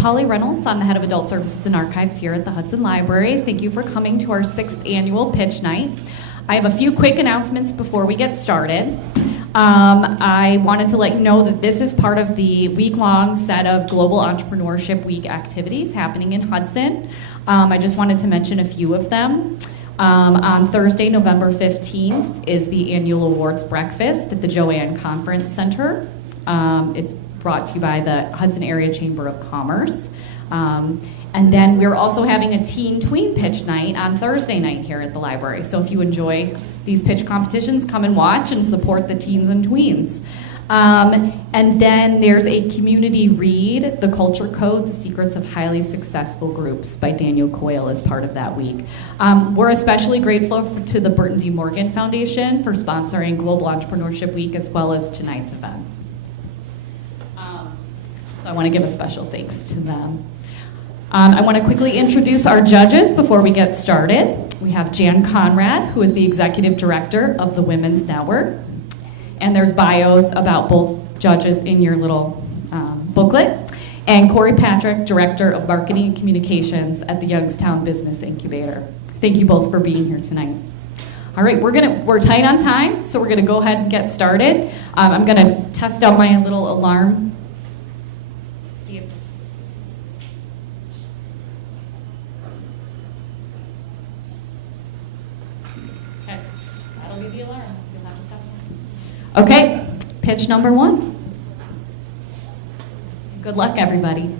Polly Reynolds. I'm the head of Adult Services and Archives here at the Hudson Library. Thank you for coming to our 6th annual pitch night. I have a few quick announcements before we get started. I wanted to let you know that this is part of the week-long set of Global Entrepreneurship Week activities happening in Hudson. I just wanted to mention a few of them. On Thursday, November 15th, is the annual awards breakfast at the Joanne Conference Center. It's brought to you by the Hudson Area Chamber of Commerce. And then we're also having a teen tween pitch night on Thursday night here at the library. So if you enjoy these pitch competitions, come and watch and support the teens and tweens. And then there's a community read, The Culture Code, The Secrets of Highly Successful Groups by Daniel Coyle as part of that week. We're especially grateful to the Burton D. Morgan Foundation for sponsoring Global Entrepreneurship Week as well as tonight's event. So I want to give a special thanks to them. I want to quickly introduce our judges before we get started. We have Jan Conrad, who is the Executive Director of the Women's Network. And there's bios about both judges in your little booklet. And Corey Patrick, Director of Marketing and Communications at the Youngstown Business Incubator. Thank you both for being here tonight. All right, we're tight on time, so we're gonna go ahead and get started. I'm gonna test out my little alarm. See if this. Okay, that'll be the alarm. So you'll have to stop. Okay, pitch number 1. Good luck, everybody.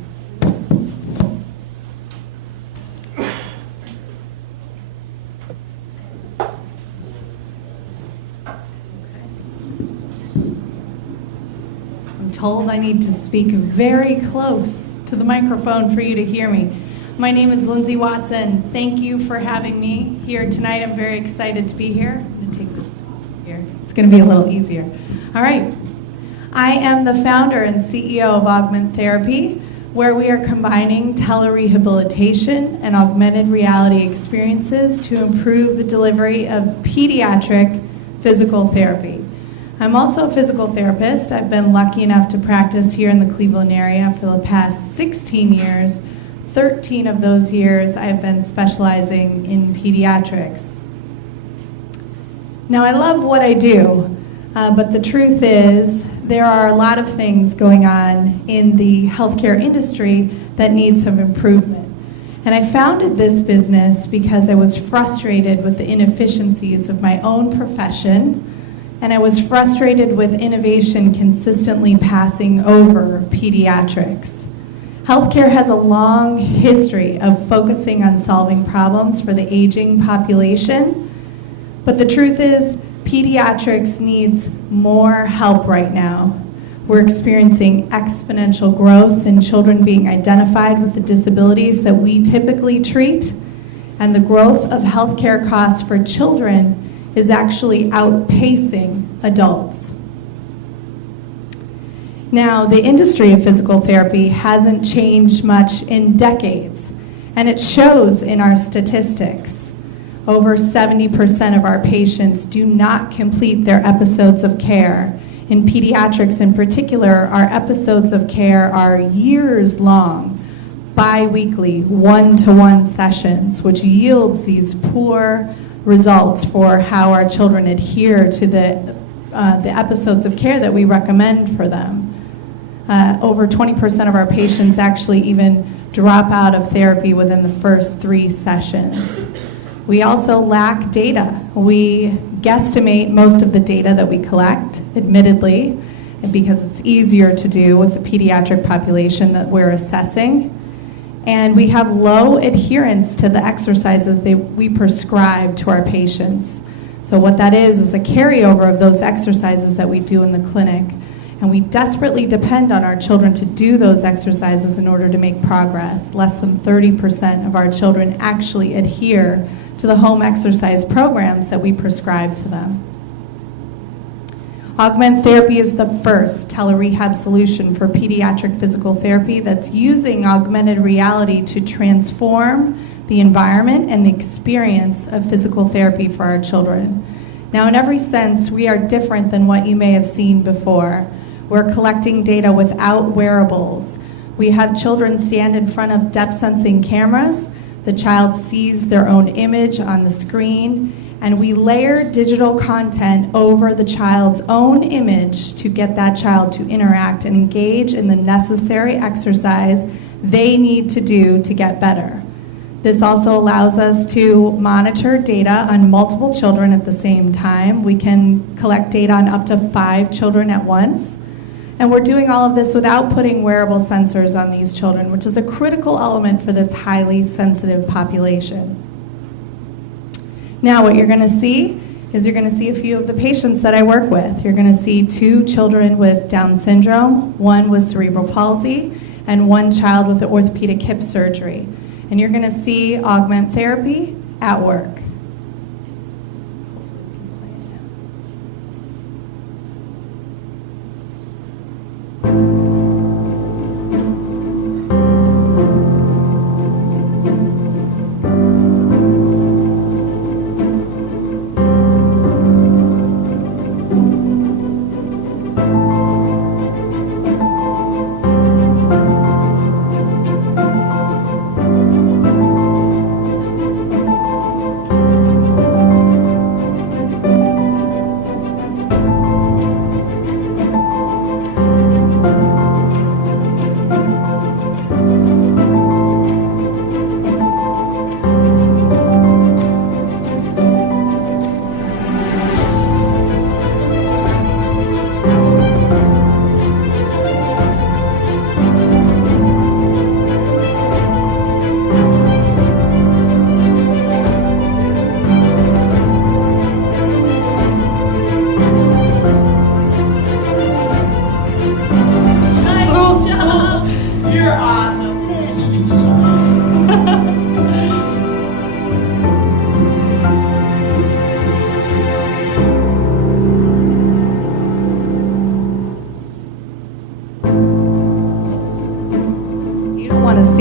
I'm told I need to speak very close to the microphone for you to hear me. My name is Lindsay Watson. Thank you for having me here tonight. I'm very excited to be here. I'm going to take this here. It's going to be a little easier. All right. I am the founder and CEO of Augment Therapy, where we are combining telerehabilitation and augmented reality experiences to improve the delivery of pediatric physical therapy. I'm also a physical therapist. I've been lucky enough to practice here in the Cleveland area for the past 16 years. 13 of those years I've been specializing in pediatrics. Now, I love what I do, but the truth is there are a lot of things going on in the healthcare industry that need some improvement. And I founded this business because I was frustrated with the inefficiencies of my own profession, and I was frustrated with innovation consistently passing over pediatrics. Healthcare has a long history of focusing on solving problems for the aging population. But the truth is, pediatrics needs more help right now. We're experiencing exponential growth in children being identified with the disabilities that we typically treat, and the growth of healthcare costs for children is actually outpacing adults. Now, the industry of physical therapy hasn't changed much in decades, and it shows in our statistics. Over 70% of our patients do not complete their episodes of care. In pediatrics in particular, our episodes of care are years long, bi-weekly, one-to-one sessions, which yields these poor results for how our children adhere to the episodes of care that we recommend for them. Over 20% of our patients actually even drop out of therapy within the first 3 sessions. We also lack data. We guesstimate most of the data that we collect, admittedly, because it's easier to do with the pediatric population that we're assessing. And we have low adherence to the exercises that we prescribe to our patients. So what that is a carryover of those exercises that we do in the clinic. And we desperately depend on our children to do those exercises in order to make progress. Less than 30% of our children actually adhere to the home exercise programs that we prescribe to them. Augment Therapy is the first telerehab solution for pediatric physical therapy that's using augmented reality to transform the environment and the experience of physical therapy for our children. Now, in every sense, we are different than what you may have seen before. We're collecting data without wearables. We have children stand in front of depth sensing cameras. The child sees their own image on the screen, and we layer digital content over the child's own image to get that child to interact and engage in the necessary exercise they need to do to get better. This also allows us to monitor data on multiple children at the same time. We can collect data on up to 5 children at once. And we're doing all of this without putting wearable sensors on these children, which is a critical element for this highly sensitive population. Now what you're going to see is you're going to see a few of the patients that I work with. You're going to see 2 children with Down syndrome, 1 with cerebral palsy, and 1 child with orthopedic hip surgery. And you're going to see augment therapy at work.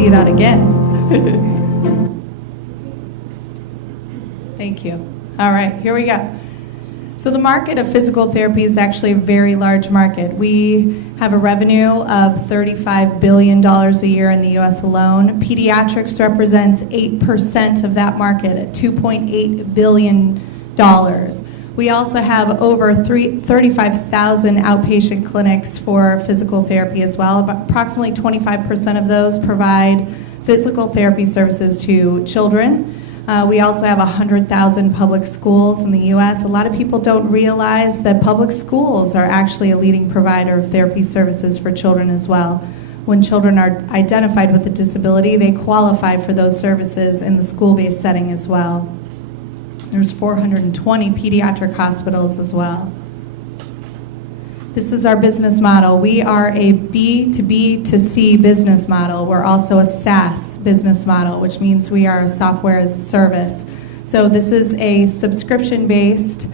That again. Thank you. All right, here we go. So the market of physical therapy is actually a very large market. We have a revenue of $35 billion a year in the US alone. Pediatrics represents 8% of that market at $2.8 billion. We also have over 35,000 outpatient clinics for physical therapy as well. Approximately 25% of those provide physical therapy services to children. We also have 100,000 public schools in the U.S. A lot of people don't realize that public schools are actually a leading provider of therapy services for children as well. When children are identified with a disability, they qualify for those services in the school-based setting as well. There's 420 pediatric hospitals as well. This is our business model. We are a B2B2C business model. We're also a SaaS business model, which means we are software as a service. So this is a subscription-based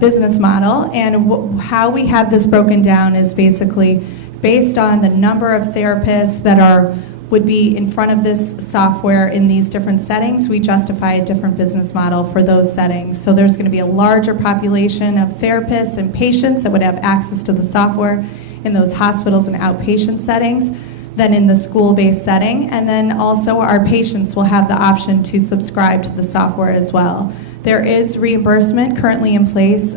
business model, and how we have this broken down is basically based on the number of therapists that would be in front of this software in these different settings. We justify a different business model for those settings. So there's going to be a larger population of therapists and patients that would have access to the software in those hospitals and outpatient settings than in the school-based setting. And then also our patients will have the option to subscribe to the software as well. There is reimbursement currently in place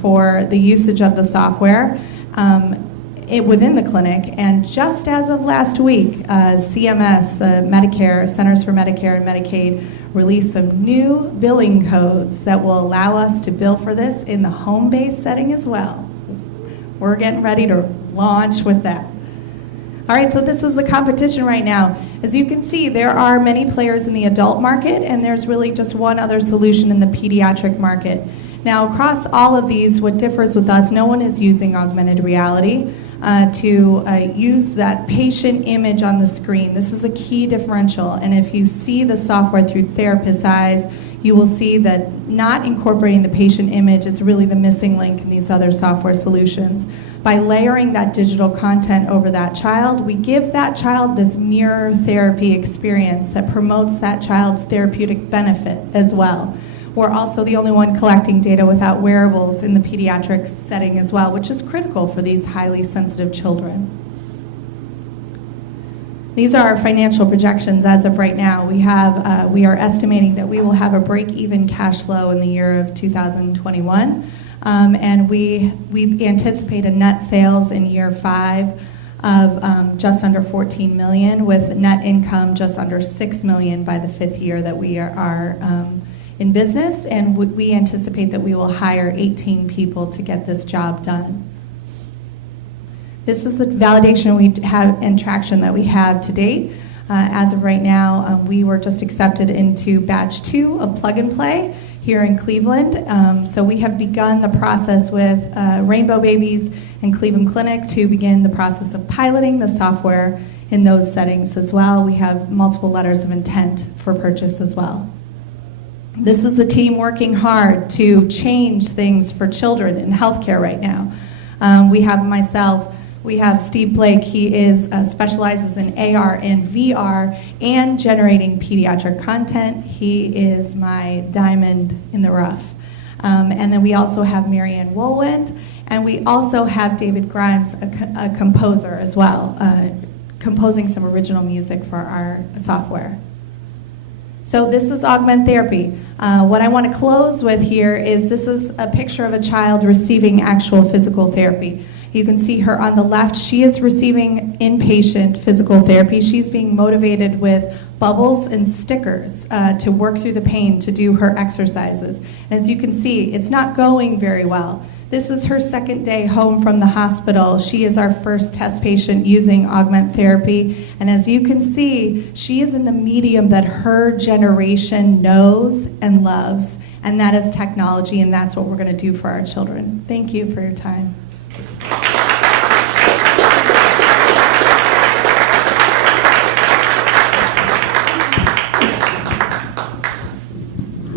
for the usage of the software within the clinic, and just as of last week, CMS, Medicare, Centers for Medicare and Medicaid, released some new billing codes that will allow us to bill for this in the home-based setting as well. We're getting ready to launch with that. All right, so this is the competition right now. As you can see, there are many players in the adult market, and there's really just one other solution in the pediatric market. Now, across all of these, what differs with us, no one is using augmented reality to use that patient image on the screen. This is a key differential, and if you see the software through therapist's eyes, you will see that not incorporating the patient image is really the missing link in these other software solutions. By layering that digital content over that child, we give that child this mirror therapy experience that promotes that child's therapeutic benefit as well. We're also the only one collecting data without wearables in the pediatric setting as well, which is critical for these highly sensitive children. These are our financial projections as of right now. We are estimating that we will have a break-even cash flow in the year of 2021, and we anticipate a net sales in year 5 of just under $14 million, with net income just under $6 million by the 5th year that we are in business, and we anticipate that we will hire 18 people to get this job done. This is the validation we have and traction that we have to date. As of right now, we were just accepted into batch 2 of Plug and Play here in Cleveland. So we have begun the process with Rainbow Babies and Cleveland Clinic to begin the process of piloting the software in those settings as well. We have multiple letters of intent for purchase as well. This is the team working hard to change things for children in healthcare right now. We have myself. We have Steve Blake. He specializes in AR and VR and generating pediatric content. He is my diamond in the rough. And then we also have Marianne Woolwind, and we also have David Grimes, a composer as well, composing some original music for our software. So this is augment therapy. What I want to close with here is this is a picture of a child receiving actual physical therapy. You can see her on the left. She is receiving inpatient physical therapy. She's being motivated with bubbles and stickers to work through the pain, to do her exercises. And as you can see, it's not going very well. This is her 2nd day home from the hospital. She is our first test patient using augment therapy. And as you can see, she is in the medium that her generation knows and loves, and that is technology, and that's what we're going to do for our children. Thank you for your time.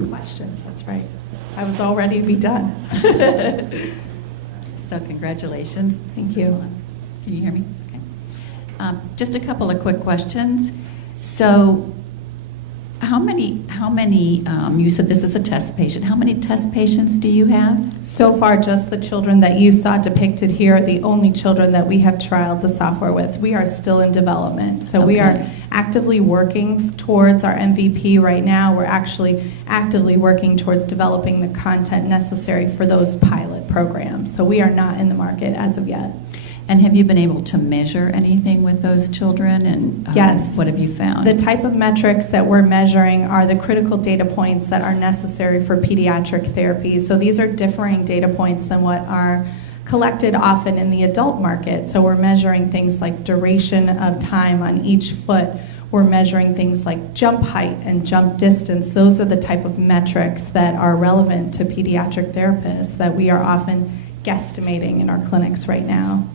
Questions, that's right. I was all ready to be done. So congratulations. Thank you. Can you hear me? Okay. Just a couple of quick questions. So how many, you said this is a test patient. How many test patients do you have? So far, just the children that you saw depicted here are the only children that we have trialed the software with. We are still in development. So we are actively working towards our MVP right now. We're actually actively working towards developing the content necessary for those pilot programs. So we are not in the market as of yet. And have you been able to measure anything with those children? And yes. What have you found? The type of metrics that we're measuring are the critical data points that are necessary for pediatric therapy. So these are differing data points than what are collected often in the adult market. So we're measuring things like duration of time on each foot. We're measuring things like jump height and jump distance. Those are the type of metrics that are relevant to pediatric therapists that we are often guesstimating in our clinics right now.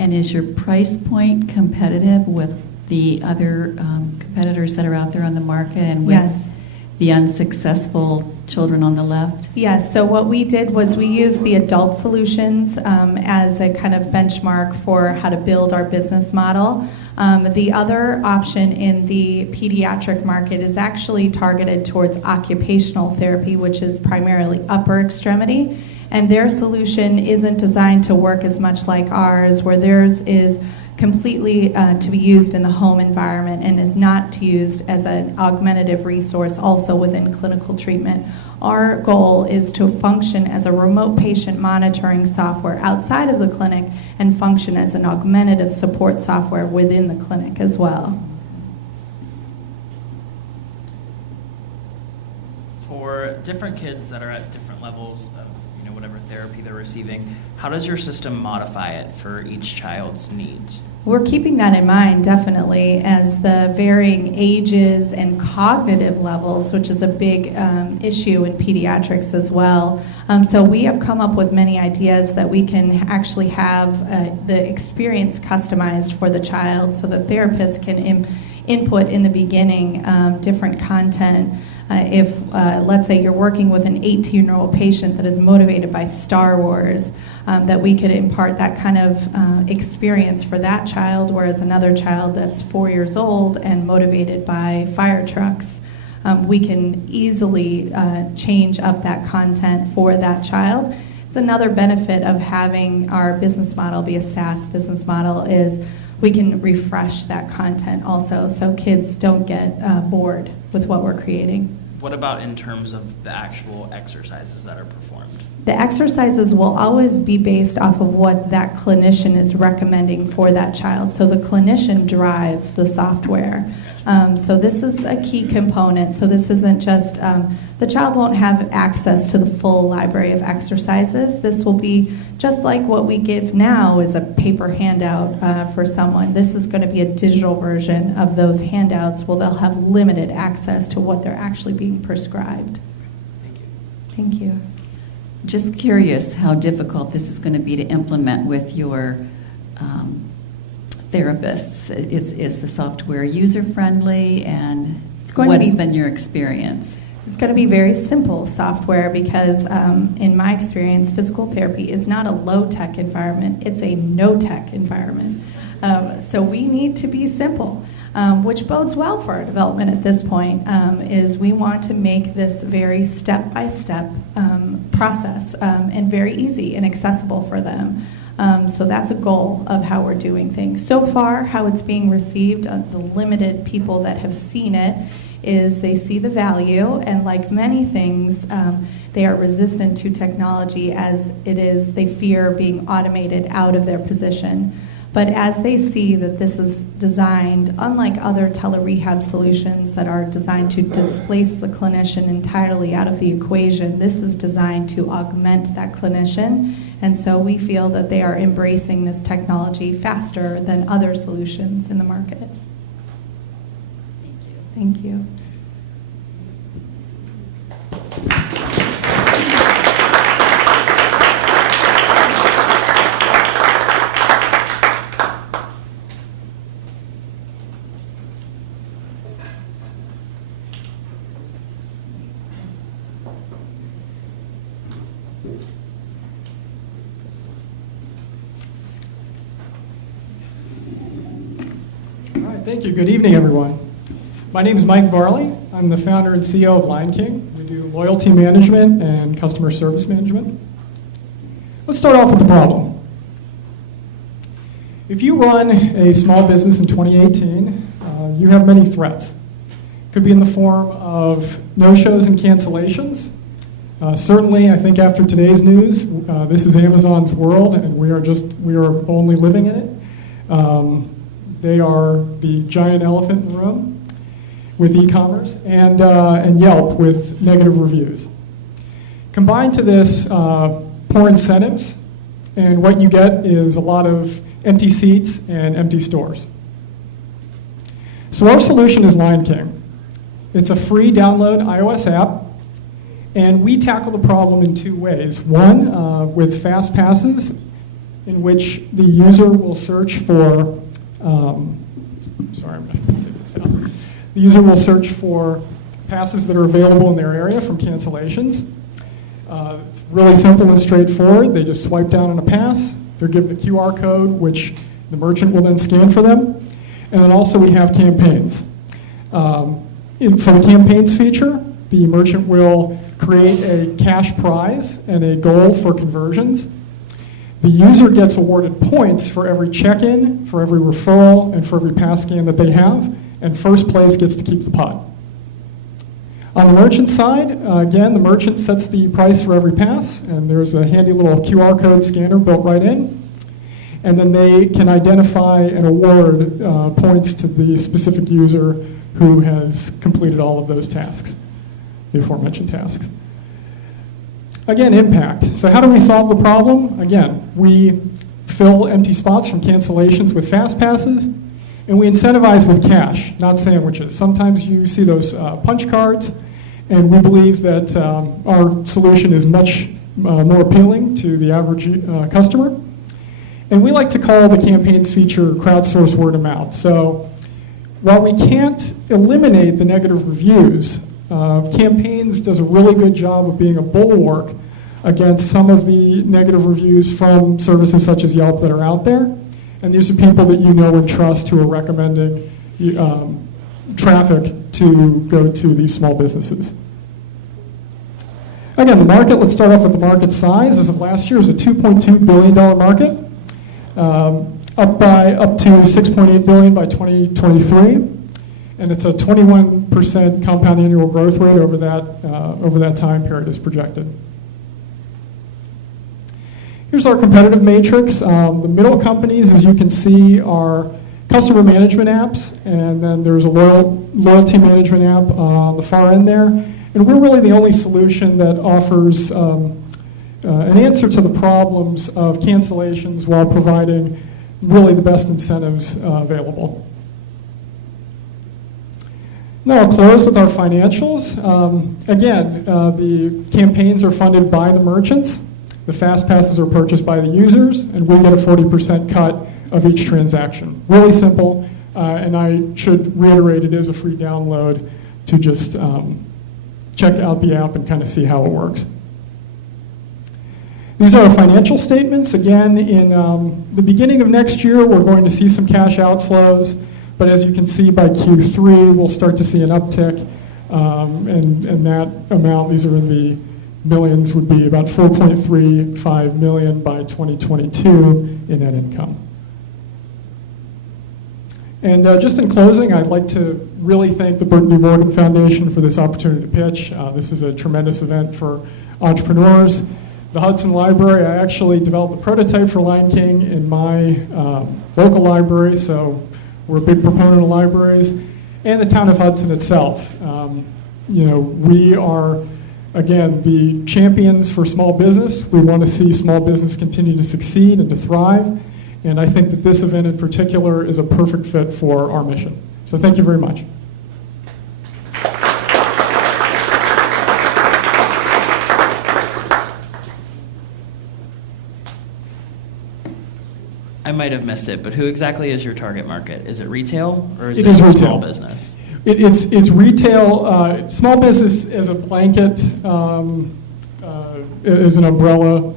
And is your price point competitive with the other competitors that are out there on the market and with Yes. the unsuccessful children on the left? Yes, so what we did was we used the adult solutions as a kind of benchmark for how to build our business model. The other option in the pediatric market is actually targeted towards occupational therapy, which is primarily upper extremity. And their solution isn't designed to work as much like ours, where theirs is completely to be used in the home environment and is not used as an augmentative resource also within clinical treatment. Our goal is to function as a remote patient monitoring software outside of the clinic and function as an augmentative support software within the clinic as well. For different kids that are at different levels of whatever therapy they're receiving, how does your system modify it for each child's needs? We're keeping that in mind, definitely, as the varying ages and cognitive levels, which is a big issue in pediatrics as well. So we have come up with many ideas that we can actually have the experience customized for the child, so the therapist can input in the beginning different content. If, let's say, you're working with an 18-year-old patient that is motivated by Star Wars, that we could impart that kind of experience for that child, whereas another child that's 4 years old and motivated by fire trucks, we can easily change up that content for that child. It's another benefit of having our business model be a SaaS business model is we can refresh that content also so kids don't get bored with what we're creating. What about in terms of the actual exercises that are performed? The exercises will always be based off of what that clinician is recommending for that child. So the clinician drives the software. So this is a key component. So this isn't just, the child won't have access to the full library of exercises. This will be just like what we give now is a paper handout for someone. This is going to be a digital version of those handouts where they'll have limited access to what they're actually being prescribed. Thank you. Thank you. Just curious how difficult this is going to be to implement with your therapists. Is the software user-friendly, and what's been your experience? It's going to be very simple software because in my experience, physical therapy is not a low-tech environment, it's a no-tech environment. So we need to be simple. Which bodes well for our development at this point, is we want to make this very step-by-step process and very easy and accessible for them. So that's a goal of how we're doing things. So far, how it's being received, the limited people that have seen it, is they see the value, and like many things, they are resistant to technology as it is, they fear being automated out of their position. But as they see that this is designed, unlike other tele-rehab solutions that are designed to displace the clinician entirely out of the equation, this is designed to augment that clinician. And so we feel that they are embracing this technology faster than other solutions in the market. Thank you. Thank you. Good evening, everyone. My name is Mike Varley. I'm the founder and CEO of Lion King. We do loyalty management and customer service management. Let's start off with the problem. If you run a small business in 2018, you have many threats. It could be in the form of no-shows and cancellations. Certainly, I think after today's news, this is Amazon's world, and we are only living in it. They are the giant elephant in the room with e-commerce, and Yelp with negative reviews. Combined to this, poor incentives, and what you get is a lot of empty seats and empty stores. So our solution is Lion King. It's a free download iOS app, and we tackle the problem in two ways. One, with fast passes, in which the user will search for sorry, I'm going to take this out. The user will search for passes that are available in their area from cancellations. It's really simple and straightforward. They just swipe down on a pass. They're given a QR code, which the merchant will then scan for them. And then also we have campaigns. For the campaigns feature, the merchant will create a cash prize and a goal for conversions. The user gets awarded points for every check-in, for every referral, and for every pass scan that they have, and first place gets to keep the pot. On the merchant side, again, the merchant sets the price for every pass, and there's a handy little QR code scanner built right in, and then they can identify and award points to the specific user who has completed all of those tasks, the aforementioned tasks. Again, impact. So how do we solve the problem? Again, we fill empty spots from cancellations with fast passes, and we incentivize with cash, not sandwiches. Sometimes you see those punch cards, and we believe that our solution is much more appealing to the average customer. And we like to call the campaigns feature crowdsourced word of mouth. So while we can't eliminate the negative reviews, Campaigns does a really good job of being a bulwark against some of the negative reviews from services such as Yelp that are out there. And these are people that you know and trust who are recommending traffic to go to these small businesses. Again, the market, let's start off with the market size. As of last year, it was a $2.2 billion market. up to $6.8 billion by 2023, and it's a 21% compound annual growth rate over that time period is projected. Here's our competitive matrix. The middle companies, as you can see, are customer management apps, and then there's a loyalty management app on the far end there. And we're really the only solution that offers an answer to the problems of cancellations while providing really the best incentives available. Now I'll close with our financials. Again, the campaigns are funded by the merchants. The fast passes are purchased by the users, and we get a 40% cut of each transaction. Really simple, and I should reiterate it is a free download to just check out the app and kind of see how it works. These are our financial statements. Again, in the beginning of next year, we're going to see some cash outflows, but as you can see by Q3, we'll start to see an uptick, and that amount, these are in the millions, would be about $4.35 million by 2022 in net income. And just in closing, I'd like to really thank the Burton D. Morgan Foundation for this opportunity to pitch. This is a tremendous event for entrepreneurs. The Hudson Library, I actually developed a prototype for Lion King in my local library, so we're a big proponent of libraries, and the town of Hudson itself. We are, again, the champions for small business. We want to see small business continue to succeed and to thrive. And I think that this event in particular is a perfect fit for our mission. So thank you very much. I might have missed it, but who exactly is your target market? Is it retail or is It it is small retail. business? It's retail, small business as a blanket, is an umbrella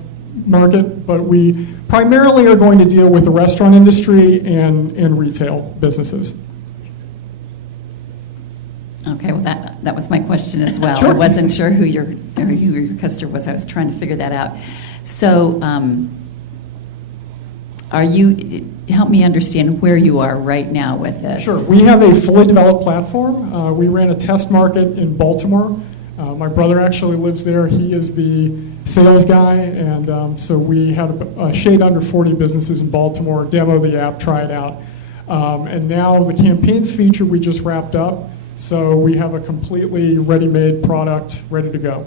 market, but we primarily are going to deal with the restaurant industry and retail businesses. Okay, well, that was my question as well. Sure. I wasn't sure who your customer was. I was trying to figure that out. So, help me understand where you are right now with this. Sure. We have a fully developed platform. We ran a test market in Baltimore. My brother actually lives there. He is the sales guy, and so we had a shade under 40 businesses in Baltimore demo the app, try it out. And now the campaigns feature we just wrapped up, so we have a completely ready-made product ready to go.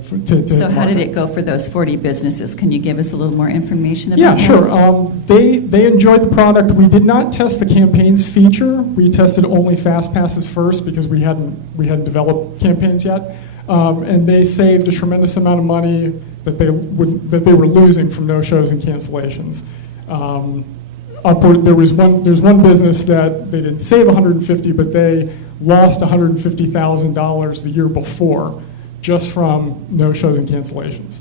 So how did it go for those 40 businesses? Can you give us a little more information about that? Yeah, sure. They enjoyed the product. We did not test the campaigns feature. We tested only fast passes first because we hadn't developed campaigns yet. And they saved a tremendous amount of money that they were losing from no-shows and cancellations. There's one business that they didn't save $150, but they lost $150,000 the year before, just from no-shows and cancellations.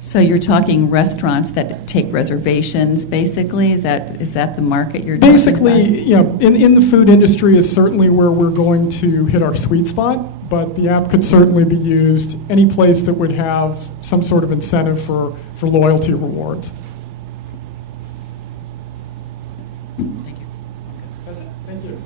So you're talking restaurants that take reservations, basically? Is that the market you're talking Basically, about? in the food industry is certainly where we're going to hit our sweet spot, but the app could certainly be used any place that would have some sort of incentive for loyalty rewards. Thank you. That's it. Thank you.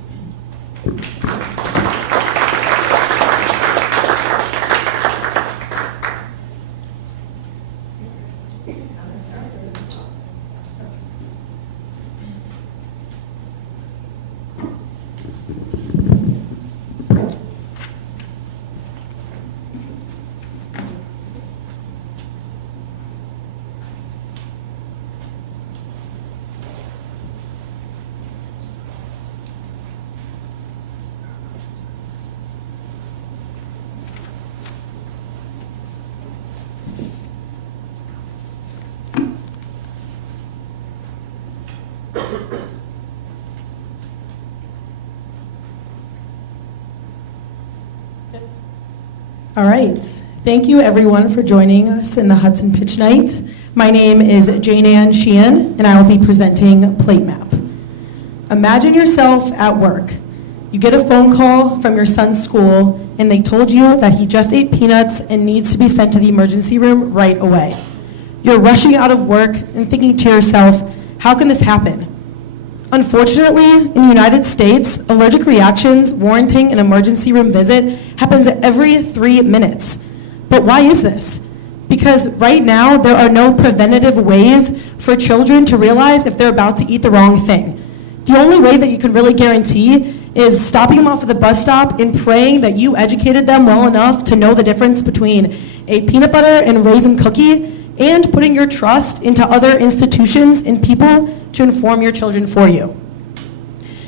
All right. Thank you, everyone, for joining us in the Hudson Pitch Night. My name is Jane Ann Sheehan, and I will be presenting Plate Map. Imagine yourself at work. You get a phone call from your son's school, and they told you that he just ate peanuts and needs to be sent to the emergency room right away. You're rushing out of work and thinking to yourself, how can this happen? Unfortunately, in the United States, allergic reactions warranting an emergency room visit happens every 3 minutes. But why is this? Because right now, there are no preventative ways for children to realize if they're about to eat the wrong thing. The only way that you can really guarantee is stopping them off at the bus stop and praying that you educated them well enough to know the difference between a peanut butter and raisin cookie, and putting your trust into other institutions and people to inform your children for you.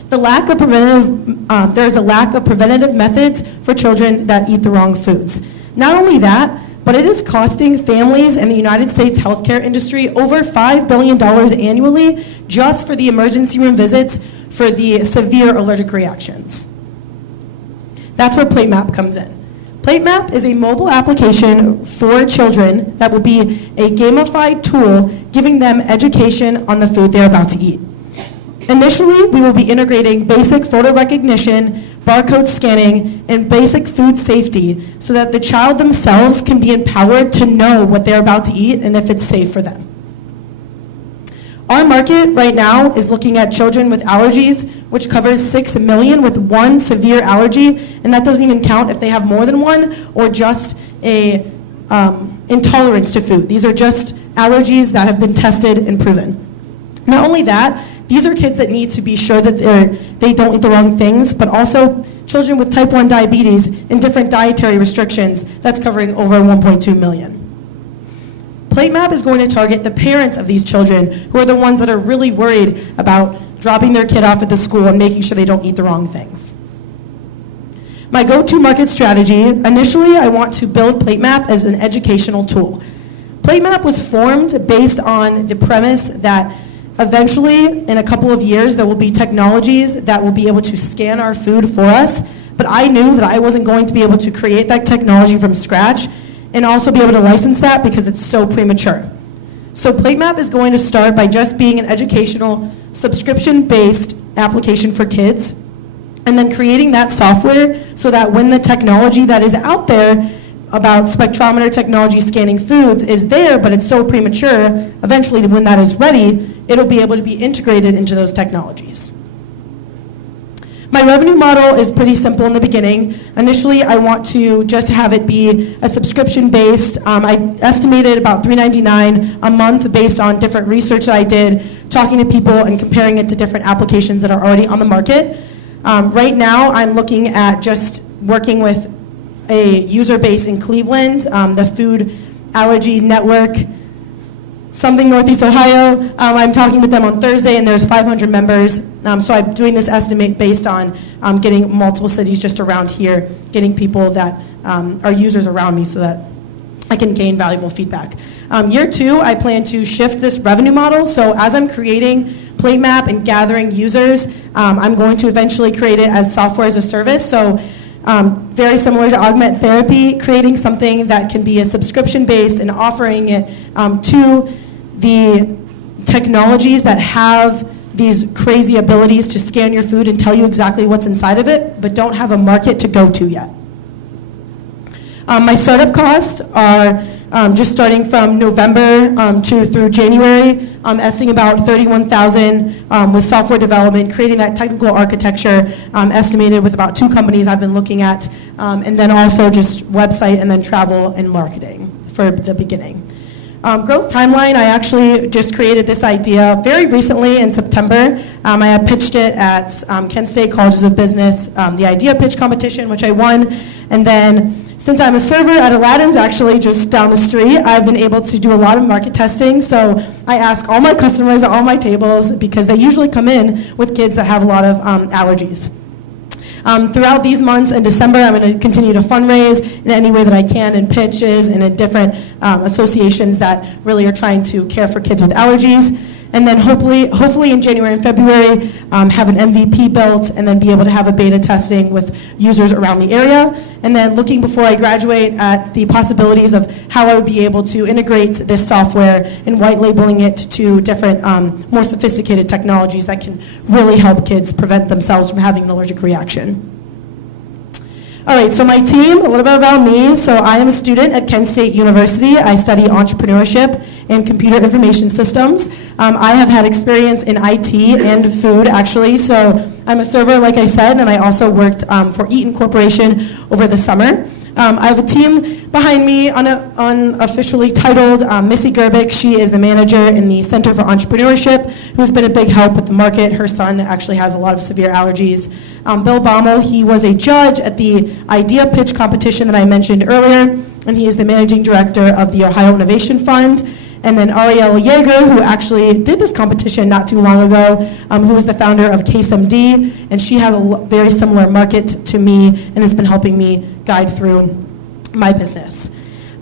There's a lack of preventative methods for children that eat the wrong foods. Not only that, but it is costing families and the United States healthcare industry over $5 billion annually just for the emergency room visits for the severe allergic reactions. That's where PlateMap comes in. PlateMap is a mobile application for children that will be a gamified tool giving them education on the food they're about to eat. Initially, we will be integrating basic photo recognition, barcode scanning, and basic food safety so that the child themselves can be empowered to know what they're about to eat and if it's safe for them. Our market right now is looking at children with allergies, which covers 6 million with one severe allergy, and that doesn't even count if they have more than one or just a intolerance to food. These are just allergies that have been tested and proven. Not only that, these are kids that need to be sure that they don't eat the wrong things, but also children with type 1 diabetes and different dietary restrictions. That's covering over 1.2 million. PlateMap is going to target the parents of these children who are the ones that are really worried about dropping their kid off at the school and making sure they don't eat the wrong things. My go-to market strategy, initially I want to build PlateMap as an educational tool. PlateMap was formed based on the premise that eventually, in a couple of years, there will be technologies that will be able to scan our food for us, but I knew that I wasn't going to be able to create that technology from scratch and also be able to license that because it's so premature. So PlateMap is going to start by just being an educational, subscription-based application for kids, and then creating that software so that when the technology that is out there about spectrometer technology scanning foods is there, but it's so premature, eventually when that is ready, it'll be able to be integrated into those technologies. My revenue model is pretty simple in the beginning. Initially, I want to just have it be a subscription-based. I estimated about $3.99 a month based on different research that I did, talking to people and comparing it to different applications that are already on the market. Right now, I'm looking at just working with a user base in Cleveland, the Food Allergy Network, something Northeast Ohio. I'm talking with them on Thursday, and there's 500 members. So I'm doing this estimate based on getting multiple cities just around here, getting people that are users around me so that I can gain valuable feedback. Year 2, I plan to shift this revenue model. So as I'm creating PlateMap and gathering users, I'm going to eventually create it as software as a service. So very similar to Augment Therapy, creating something that can be a subscription-based and offering it to the technologies that have these crazy abilities to scan your food and tell you exactly what's inside of it, but don't have a market to go to yet. My startup costs are just starting from November through January. I'm estimating about $31,000 with software development, creating that technical architecture, estimated with about 2 companies I've been looking at, and then also just website and then travel and marketing for the beginning. Growth timeline, I actually just created this idea very recently in September. I had pitched it at Kent State Colleges of Business, the idea pitch competition, which I won. And then since I'm a server at Aladdin's, actually just down the street, I've been able to do a lot of market testing. So I ask all my customers at all my tables, because they usually come in with kids that have a lot of allergies. Throughout these months in December, I'm going to continue to fundraise in any way that I can in pitches and in different associations that really are trying to care for kids with allergies. And then hopefully in January and February, have an MVP built and then be able to have a beta testing with users around the area. And then looking before I graduate at the possibilities of how I would be able to integrate this software and white labeling it to different more sophisticated technologies that can really help kids prevent themselves from having an allergic reaction. All right, so my team, a little bit about me. So I am a student at Kent State University. I study entrepreneurship and computer information systems. I have had experience in IT and food, actually. So I'm a server, like I said, and I also worked for Eaton Corporation over the summer. I have a team behind me, unofficially titled Missy Gerbic. She is the manager in the Center for Entrepreneurship, who's been a big help with the market. Her son actually has a lot of severe allergies. Bill Baumel, he was a judge at the Idea Pitch competition that I mentioned earlier, and he is the managing director of the Ohio Innovation Fund. And then Arielle Yeager, who actually did this competition not too long ago, who was the founder of CaseMD, and she has a very similar market to me and has been helping me guide through my business.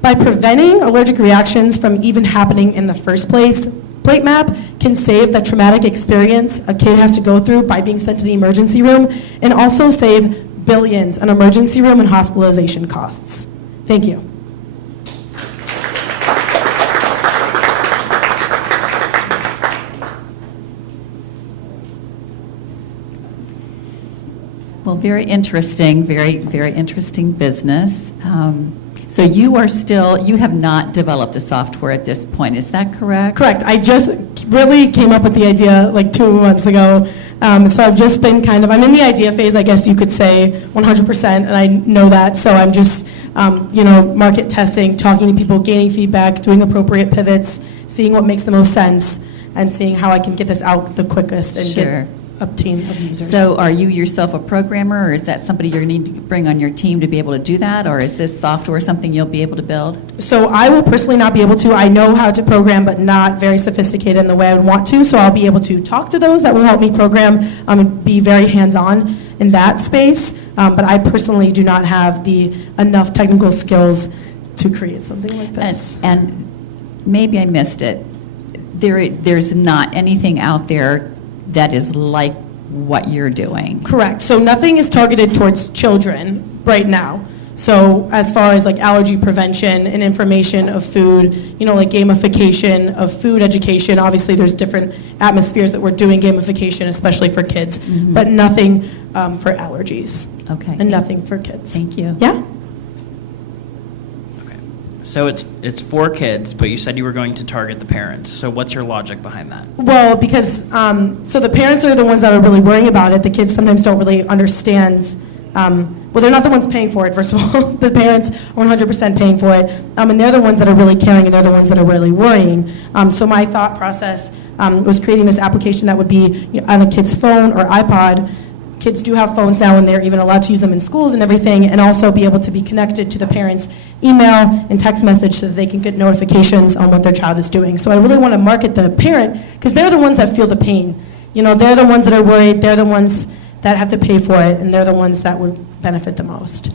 By preventing allergic reactions from even happening in the first place, PlateMap can save the traumatic experience a kid has to go through by being sent to the emergency room, and also save billions on emergency room and hospitalization costs. Thank you. Well, very interesting, very, very interesting business. So you have not developed a software at this point, is that correct? Correct. I just really came up with the idea like 2 months ago. So I've just been I'm in the idea phase, I guess you could say, 100%, and I know that. So I'm just, market testing, talking to people, gaining feedback, doing appropriate pivots, seeing what makes the most sense, and seeing how I can get this out the quickest and Sure. get a team of users. So are you yourself a programmer, or is that somebody you're going to need to bring on your team to be able to do that, or is this software something you'll be able to build? So I will personally not be able to. I know how to program, but not very sophisticated in the way I would want to. So I'll be able to talk to those that will help me program and be very hands-on in that space. But I personally do not have the enough technical skills to create something like this. And maybe I missed it. There's not anything out there that is like what you're doing. Correct. So nothing is targeted towards children right now. So as far as like allergy prevention and information of food, like gamification of food education, obviously there's different atmospheres that we're doing gamification, especially for kids, but nothing for allergies. Okay. And nothing for kids. Thank you. Yeah? Okay. So it's for kids, but you said you were going to target the parents. So what's your logic behind that? Well, because, so the parents are the ones that are really worrying about it. The kids sometimes don't really understand. Well, they're not the ones paying for it, first of all. The parents are 100% paying for it. And they're the ones that are really caring, and they're the ones that are really worrying. So my thought process was creating this application that would be on a kid's phone or iPod. Kids do have phones now, and they're even allowed to use them in schools and everything, and also be able to be connected to the parents' email and text message so that they can get notifications on what their child is doing. So I really want to market the parent, because they're the ones that feel the pain. They're the ones that are worried, they're the ones that have to pay for it, and they're the ones that would benefit the most.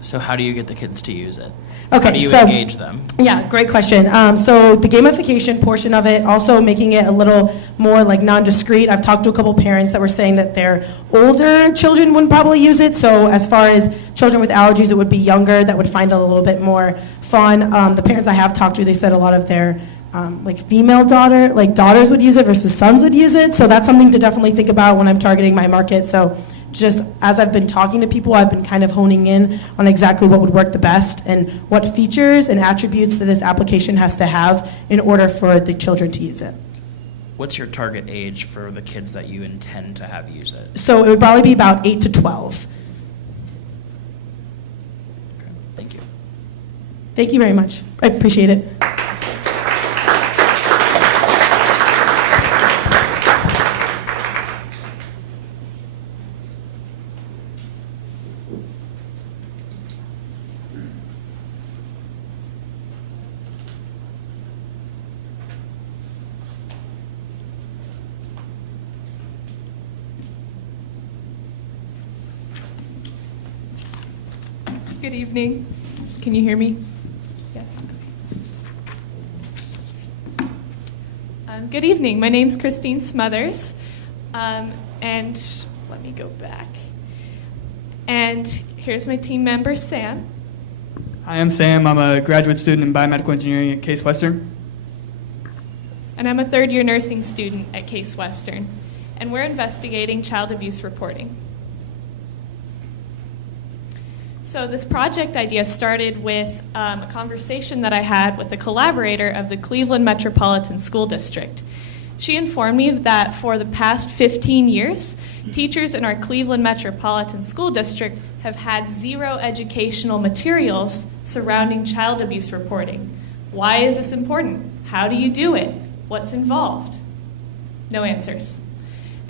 So how do you get the kids to use it? Okay, How do you so- engage them? Yeah, great question. So the gamification portion of it, also making it a little more like non-discrete. I've talked to a couple parents that were saying that their older children wouldn't probably use it. So as far as children with allergies, it would be younger that would find it a little bit more fun. The parents I have talked to, they said a lot of their female daughters would use it versus sons would use it. So that's something to definitely think about when I'm targeting my market. So just as I've been talking to people, I've been kind of honing in on exactly what would work the best and what features and attributes that this application has to have in order for the children to use it. What's your target age for the kids that you intend to have use it? So it would probably be about 8 to 12. Okay, thank you. Thank you very much. I appreciate it. Good evening. Can you hear me? Yes. Good evening. My name's Christine Smothers, and let me go back. And here's my team member, Sam. Hi, I'm Sam. I'm a graduate student in biomedical engineering at Case Western. And I'm a third-year nursing student at Case Western. And we're investigating child abuse reporting. So this project idea started with a conversation that I had with a collaborator of the Cleveland Metropolitan School District. She informed me that for the past 15 years, teachers in our Cleveland Metropolitan School District have had zero educational materials surrounding child abuse reporting. Why is this important? How do you do it? What's involved? No answers.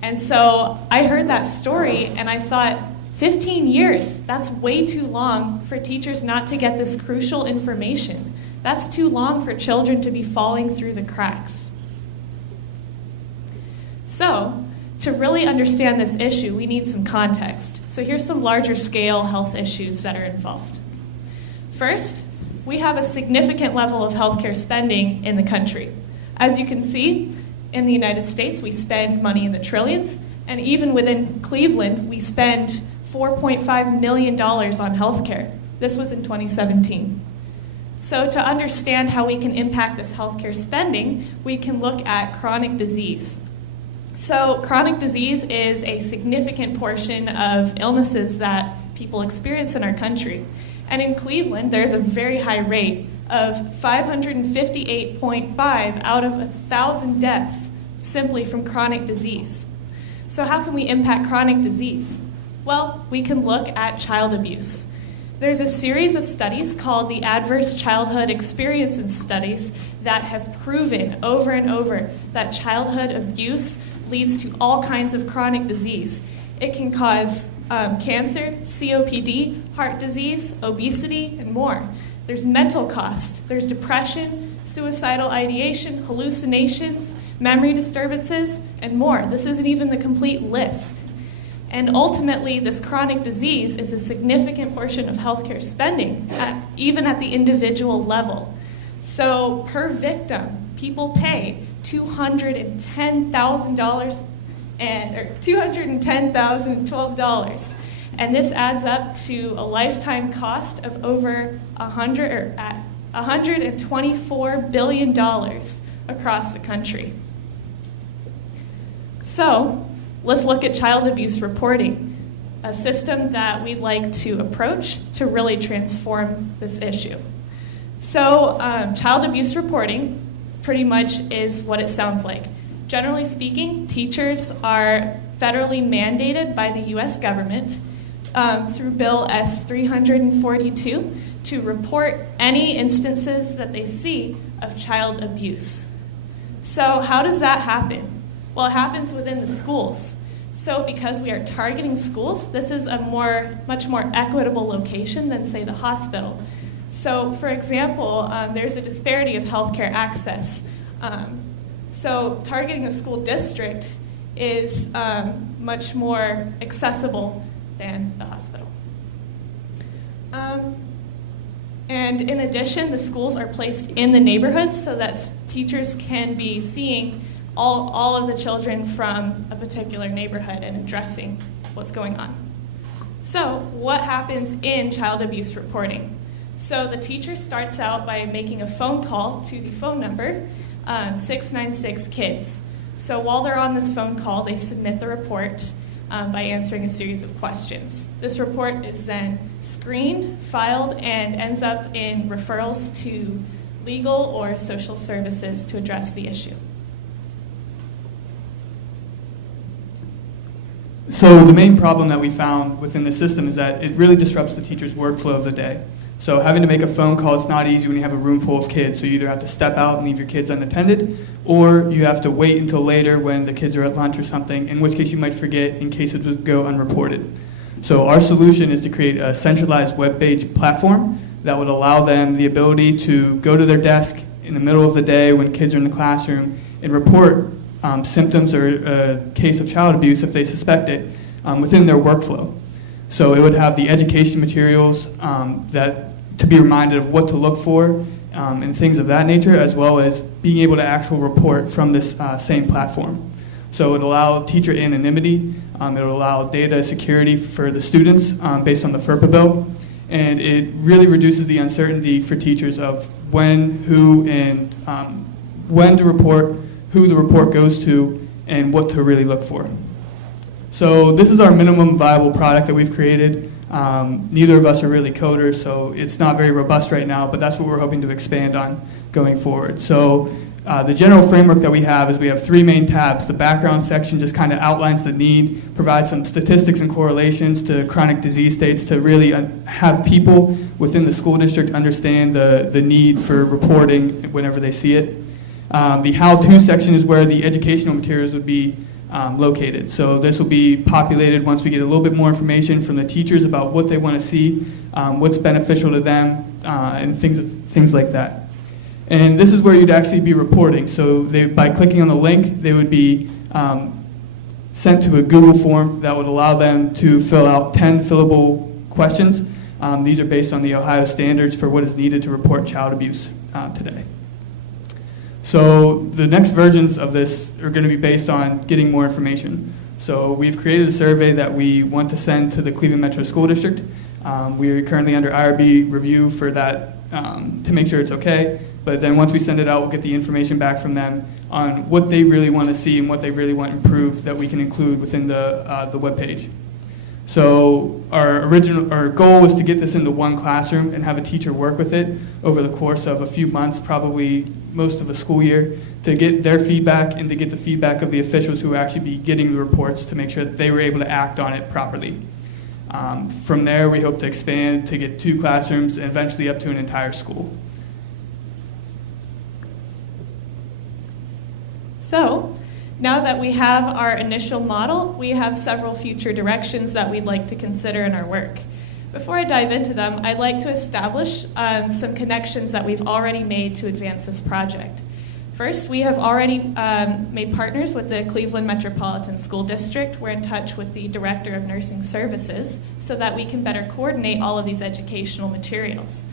And so I heard that story and I thought, 15 years, that's way too long for teachers not to get this crucial information. That's too long for children to be falling through the cracks. So, to really understand this issue, we need some context. So here's some larger scale health issues that are involved. First, we have a significant level of healthcare spending in the country. As you can see, in the United States, we spend money in the trillions, and even within Cleveland, we spend $4.5 million on healthcare. This was in 2017. So to understand how we can impact this healthcare spending, we can look at chronic disease. So chronic disease is a significant portion of illnesses that people experience in our country. And in Cleveland, there's a very high rate of 558.5 out of 1,000 deaths simply from chronic disease. So how can we impact chronic disease? Well, we can look at child abuse. There's a series of studies called the Adverse Childhood Experiences Studies that have proven over and over that childhood abuse leads to all kinds of chronic disease. It can cause cancer, COPD, heart disease, obesity, and more. There's mental cost. There's depression, suicidal ideation, hallucinations, memory disturbances, and more. This isn't even the complete list. And ultimately, this chronic disease is a significant portion of healthcare spending, even at the individual level. So per victim, people pay $210,000 or $210,012, and this adds up to a lifetime cost of over $124 billion across the country. So let's look at child abuse reporting, a system that we'd like to approach to really transform this issue. So child abuse reporting pretty much is what it sounds like. Generally speaking, teachers are federally mandated by the U.S. government through Bill S-342 to report any instances that they see of child abuse. So how does that happen? Well, it happens within the schools. So because we are targeting schools, this is a much more equitable location than, say, the hospital. So, for example, there's a disparity of healthcare access. So targeting a school district is much more accessible than the hospital. And in addition, the schools are placed in the neighborhoods so that teachers can be seeing all of the children from a particular neighborhood and addressing what's going on. So what happens in child abuse reporting? So the teacher starts out by making a phone call to the phone number 696 kids. So while they're on this phone call, they submit the report by answering a series of questions. This report is then screened, filed, and ends up in referrals to legal or social services to address the issue. So the main problem that we found within the system is that it really disrupts the teacher's workflow of the day. So having to make a phone call, it's not easy when you have a room full of kids. So you either have to step out and leave your kids unattended, or you have to wait until later when the kids are at lunch or something, in which case you might forget in case it would go unreported. So our solution is to create a centralized web-based platform that would allow them the ability to go to their desk in the middle of the day when kids are in the classroom and report symptoms or a case of child abuse if they suspect it within their workflow. So it would have the education materials that to be reminded of what to look for and things of that nature, as well as being able to actually report from this same platform. So it would allow teacher anonymity, it would allow data security for the students based on the FERPA bill, and it really reduces the uncertainty for teachers of when, who, and when to report, who the report goes to, and what to really look for. So this is our minimum viable product that we've created. Neither of us are really coders, so it's not very robust right now, but that's what we're hoping to expand on going forward. So the general framework that we have is we have 3 main tabs. The background section just kind of outlines the need, provides some statistics and correlations to chronic disease states to really have people within the school district understand the need for reporting whenever they see it. The how-to section is where the educational materials would be located. So this will be populated once we get a little bit more information from the teachers about what they want to see, what's beneficial to them, and things like that. And this is where you'd actually be reporting. So by clicking on the link, they would be sent to a Google form that would allow them to fill out 10 fillable questions. These are based on the Ohio standards for what is needed to report child abuse today. So the next versions of this are going to be based on getting more information. So we've created a survey that we want to send to the Cleveland Metro School District. We are currently under IRB review for that to make sure it's okay. But then once we send it out, we'll get the information back from them on what they really want to see and what they really want improved that we can include within the webpage. So our goal was to get this into one classroom and have a teacher work with it over the course of a few months, probably most of a school year, to get their feedback and to get the feedback of the officials who actually be getting the reports to make sure that they were able to act on it properly. From there, we hope to expand to get 2 classrooms and eventually up to an entire school. So, now that we have our initial model, we have several future directions that we'd like to consider in our work. Before I dive into them, I'd like to establish some connections that we've already made to advance this project. First, we have already made partners with the Cleveland Metropolitan School District. We're in touch with the Director of Nursing Services so that we can better coordinate all of these educational materials.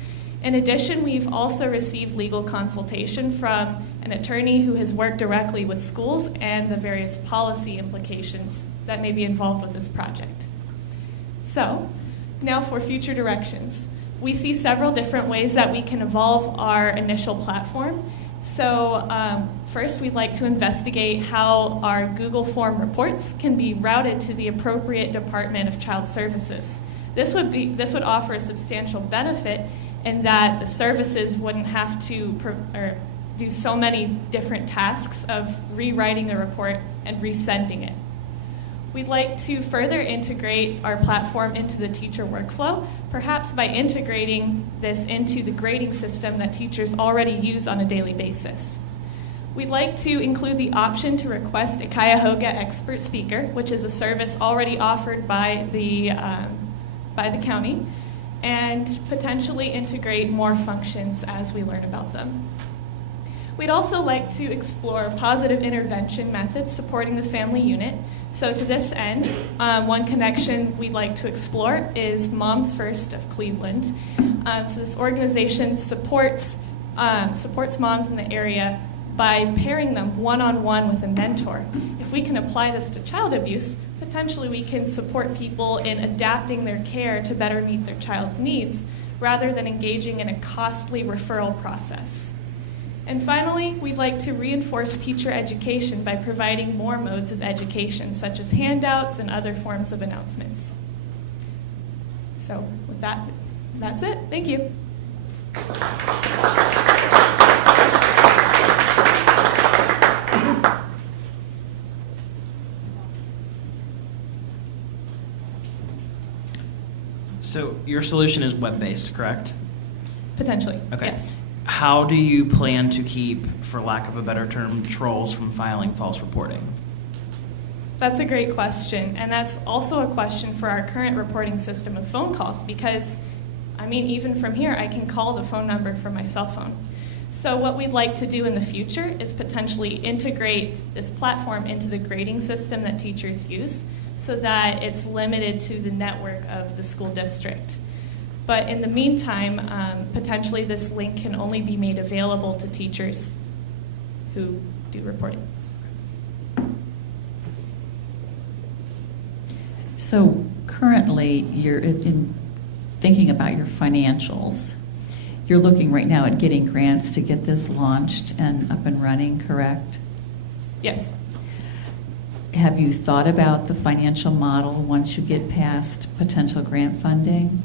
In addition, we've also received legal consultation from an attorney who has worked directly with schools and the various policy implications that may be involved with this project. So, now for future directions. We see several different ways that we can evolve our initial platform. So first, we'd like to investigate how our Google form reports can be routed to the appropriate Department of Child Services. This would offer a substantial benefit in that the services wouldn't have to do so many different tasks of rewriting the report and resending it. We'd like to further integrate our platform into the teacher workflow, perhaps by integrating this into the grading system that teachers already use on a daily basis. We'd like to include the option to request a Cuyahoga expert speaker, which is a service already offered by the county, and potentially integrate more functions as we learn about them. We'd also like to explore positive intervention methods supporting the family unit. So to this end, one connection we'd like to explore is Moms First of Cleveland. So this organization supports moms in the area by pairing them one-on-one with a mentor. If we can apply this to child abuse, potentially we can support people in adapting their care to better meet their child's needs, rather than engaging in a costly referral process. And finally, we'd like to reinforce teacher education by providing more modes of education, such as handouts and other forms of announcements. So with that, that's it. Thank you. So your solution is web-based, correct? Potentially, Okay. yes. How do you plan to keep, for lack of a better term, trolls from filing false reporting? That's a great question, and that's also a question for our current reporting system of phone calls, because, even from here, I can call the phone number from my cell phone. So what we'd like to do in the future is potentially integrate this platform into the grading system that teachers use so that it's limited to the network of the school district. But in the meantime, potentially this link can only be made available to teachers who do reporting. So currently, you're in thinking about your financials. You're looking right now at getting grants to get this launched and up and running, correct? Yes. have you thought about the financial model once you get past potential grant funding?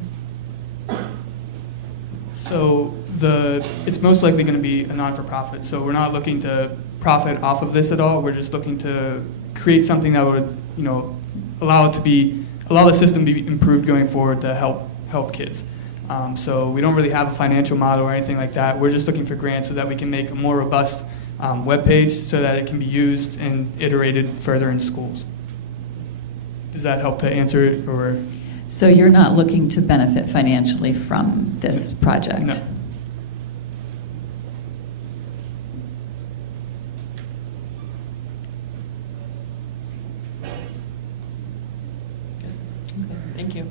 So it's most likely going to be a non-for-profit. So we're not looking to profit off of this at all. We're just looking to create something that would, allow the system to be improved going forward to help kids. So we don't really have a financial model or anything like that. We're just looking for grants so that we can make a more robust web page so that it can be used and iterated further in schools. Does that help to answer it, or? So you're not looking to benefit financially from this project? No. Thank you.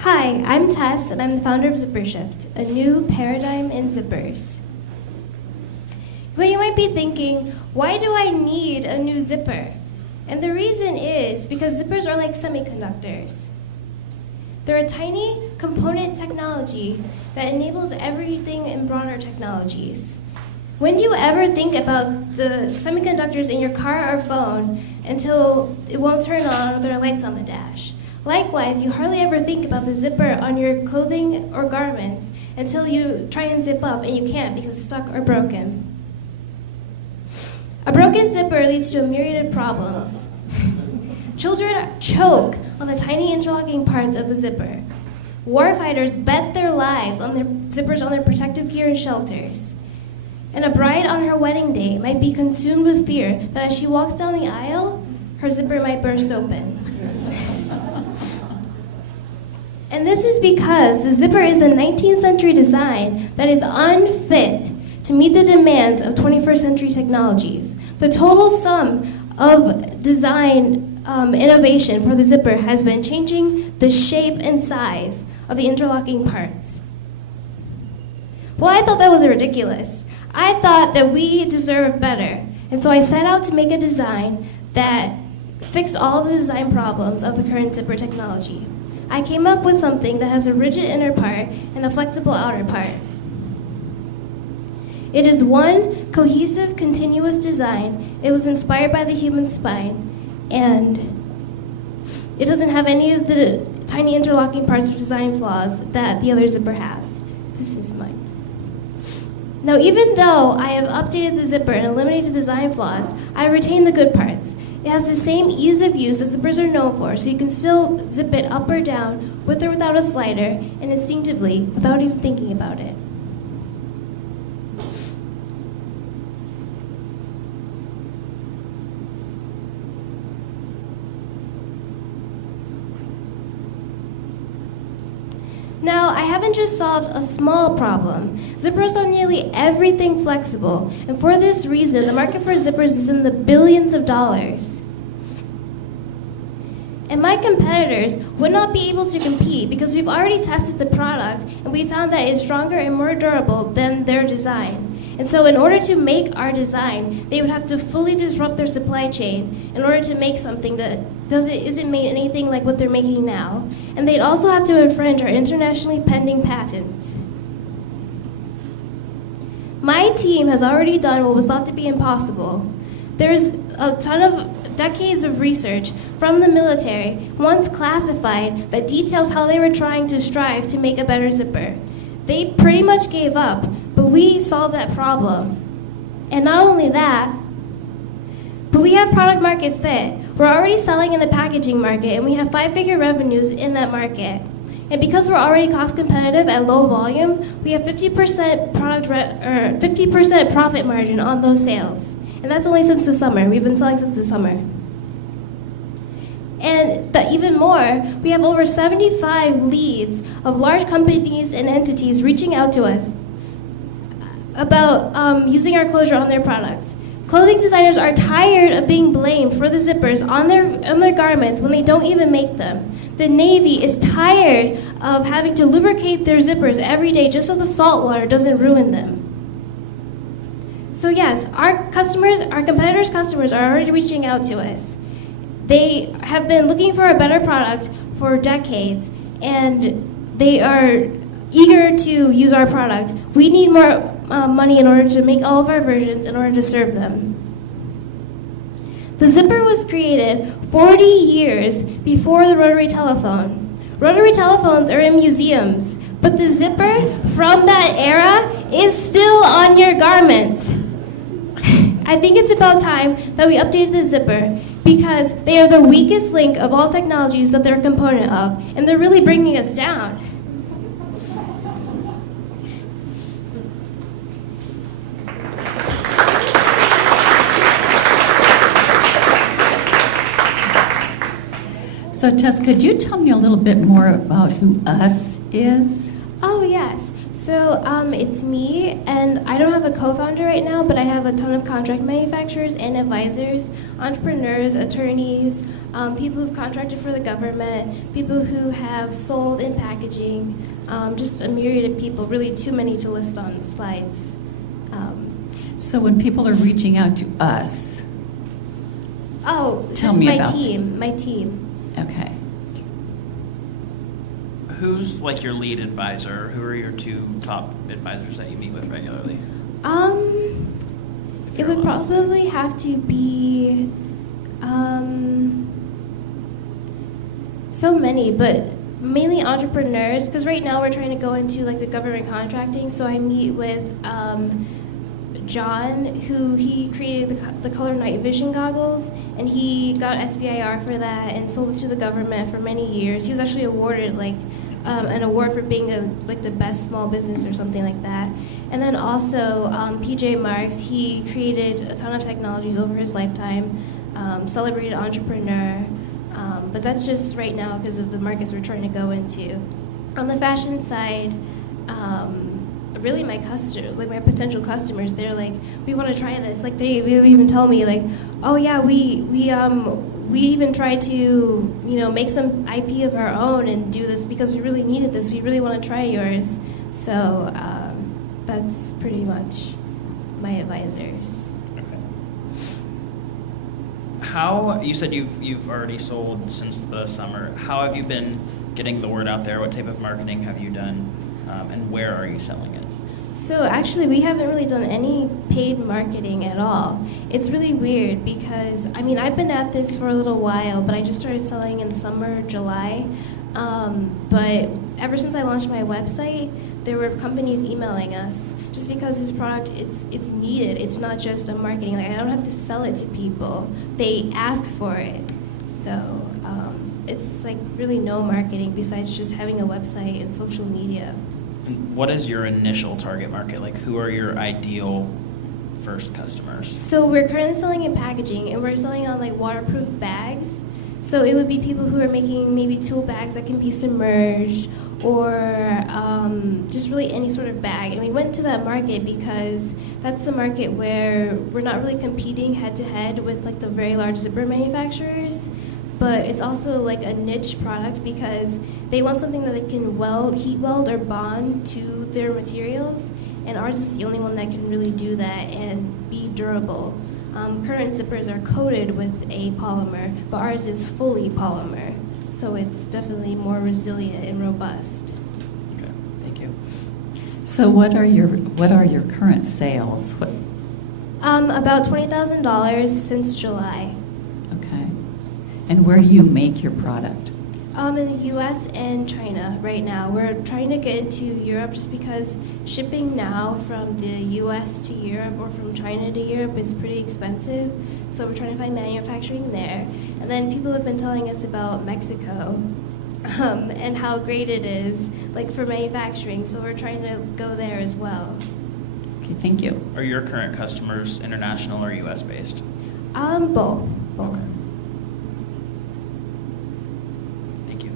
Hi, I'm Tess, and I'm the founder of Zipper Shift, a new paradigm in zippers. But you might be thinking, why do I need a new zipper? And the reason is because zippers are like semiconductors. They're a tiny component technology that enables everything in broader technologies. When do you ever think about the semiconductors in your car or phone until it won't turn on or there are lights on the dash? Likewise, you hardly ever think about the zipper on your clothing or garments until you try and zip up and you can't because it's stuck or broken. A broken zipper leads to a myriad of problems. Children choke on the tiny interlocking parts of the zipper. Warfighters bet their lives on their zippers on their protective gear and shelters. And a bride on her wedding day might be consumed with fear that as she walks down the aisle, her zipper might burst open. And this is because the zipper is a 19th century design that is unfit to meet the demands of 21st century technologies. The total sum of design innovation for the zipper has been changing the shape and size of the interlocking parts. Well, I thought that was ridiculous. I thought that we deserved better. And so I set out to make a design that fixed all the design problems of the current zipper technology. I came up with something that has a rigid inner part and a flexible outer part. It is one cohesive, continuous design. It was inspired by the human spine, and it doesn't have any of the tiny interlocking parts or design flaws that the other zipper has. This is mine. Now, even though I have updated the zipper and eliminated design flaws, I retain the good parts. It has the same ease of use that zippers are known for, so you can still zip it up or down, with or without a slider, and instinctively, without even thinking about it. Now, I haven't just solved a small problem. Zippers are nearly everything flexible, and for this reason, the market for zippers is in the billions of dollars. And my competitors would not be able to compete because we've already tested the product and we found that it's stronger and more durable than their design. And so in order to make our design, they would have to fully disrupt their supply chain in order to make something that isn't made anything like what they're making now. And they'd also have to infringe our internationally pending patents. My team has already done what was thought to be impossible. There's a ton of decades of research from the military, once classified, that details how they were trying to strive to make a better zipper. They pretty much gave up, but we solved that problem. And not only that, but we have product market fit. We're already selling in the packaging market, and we have 5-figure revenues in that market. And because we're already cost competitive at low volume, we have 50% 50% profit margin on those sales. And that's only since the summer. We've been selling since the summer. And even more, we have over 75 leads of large companies and entities reaching out to us about using our closure on their products. Clothing designers are tired of being blamed for the zippers on their garments when they don't even make them. The Navy is tired of having to lubricate their zippers every day just so the salt water doesn't ruin them. So yes, our competitors' customers are already reaching out to us. They have been looking for a better product for decades, and they are eager to use our product. We need more money in order to make all of our versions in order to serve them. The zipper was created 40 years before the rotary telephone. Rotary telephones are in museums, but the zipper from that era is still on your garment. I think it's about time that we updated the zipper because they are the weakest link of all technologies that they're a component of, and they're really bringing us down. So Tess, could you tell me a little bit more about who us is? Oh, yes. So it's me, and I don't have a co-founder right now, but I have a ton of contract manufacturers and advisors, entrepreneurs, attorneys, people who've contracted for the government, people who have sold in packaging, just a myriad of people, really too many to list on slides. So when people are reaching out to us, Oh, Tell just me my about team, my team. okay. Who's like your lead advisor? Who are your two top advisors that you meet with regularly? If It you're would allowed to say. probably have to be so many, but mainly entrepreneurs. Because right now we're trying to go into like the government contracting. So I meet with John, who he created the color night vision goggles, and he got SBIR for that and sold it to the government for many years. He was actually awarded like an award for being the best small business or something like that. And then also PJ Marks, he created a ton of technologies over his lifetime, celebrated entrepreneur, but that's just right now because of the markets we're trying to go into. On the fashion side, really my potential customers, they're like, we want to try this. Like they even tell me like, oh yeah, we even tried to make some IP of our own and do this because we really needed this. We really want to try yours. So that's pretty much my advisors. Okay. How you said you've already sold since the summer. How have you been getting the word out there? What type of marketing have you done, and where are you selling it? So actually, we haven't really done any paid marketing at all. It's really weird because, I've been at this for a little while, but I just started selling in summer, July. But ever since I launched my website, there were companies emailing us just because this product, it's needed. It's not just a marketing. Like I don't have to sell it to people. They ask for it. So it's like really no marketing besides just having a website and social media. And what is your initial target market? Like, who are your ideal first customers? So we're currently selling in packaging, and we're selling on like waterproof bags. So it would be people who are making maybe tool bags that can be submerged, or just really any sort of bag. And we went to that market because that's the market where we're not really competing head to head with like the very large zipper manufacturers. But it's also like a niche product because they want something that they can heat weld or bond to their materials, and ours is the only one that can really do that and be durable. Current zippers are coated with a polymer, but ours is fully polymer, so it's definitely more resilient and robust. Okay, thank you. So what are your current sales? About $20,000 since July. Okay. And where do you make your product? In the U.S. and China right now. We're trying to get into Europe just because shipping now from the U.S. to Europe or from China to Europe is pretty expensive. So we're trying to find manufacturing there. And then people have been telling us about Mexico and how great it is, like for manufacturing. So we're trying to go there as well. Okay, thank you. Are your current customers international or U.S. based? Both. Okay. Thank you.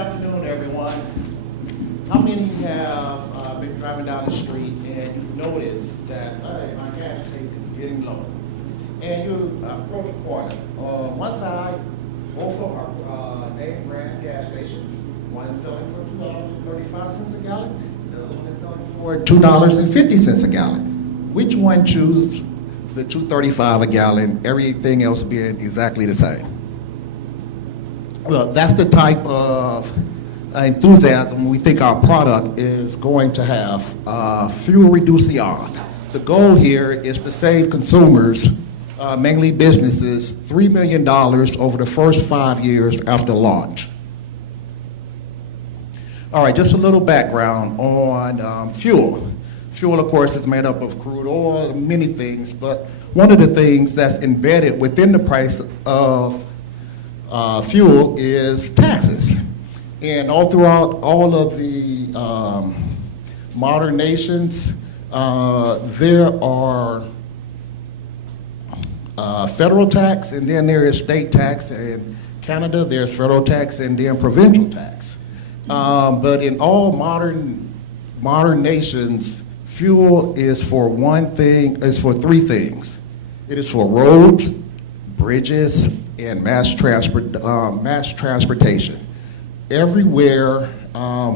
afternoon, everyone. How many of you have been driving down the street and you've noticed that, hey, my gas tank is getting low? And you approach the corner. On one side, both of them are name brand gas stations. One's selling for $2.35 a gallon, the other one is selling for $2.50 a gallon. Which one choose the $2.35 a gallon, everything else being exactly the same? Well, that's the type of enthusiasm we think our product is going to have. Fuel reduction. The goal here is to save consumers, mainly businesses, $3 million over the first 5 years after launch. All right, just a little background on fuel. Fuel, of course, is made up of crude oil and many things, but one of the things that's embedded within the price of fuel is taxes. And all throughout all of the modern nations, there are federal tax, and then there is state tax. In Canada, there's federal tax and then provincial tax. But in all modern nations, fuel is for three things. It is for roads, bridges, and mass transportation. Everywhere,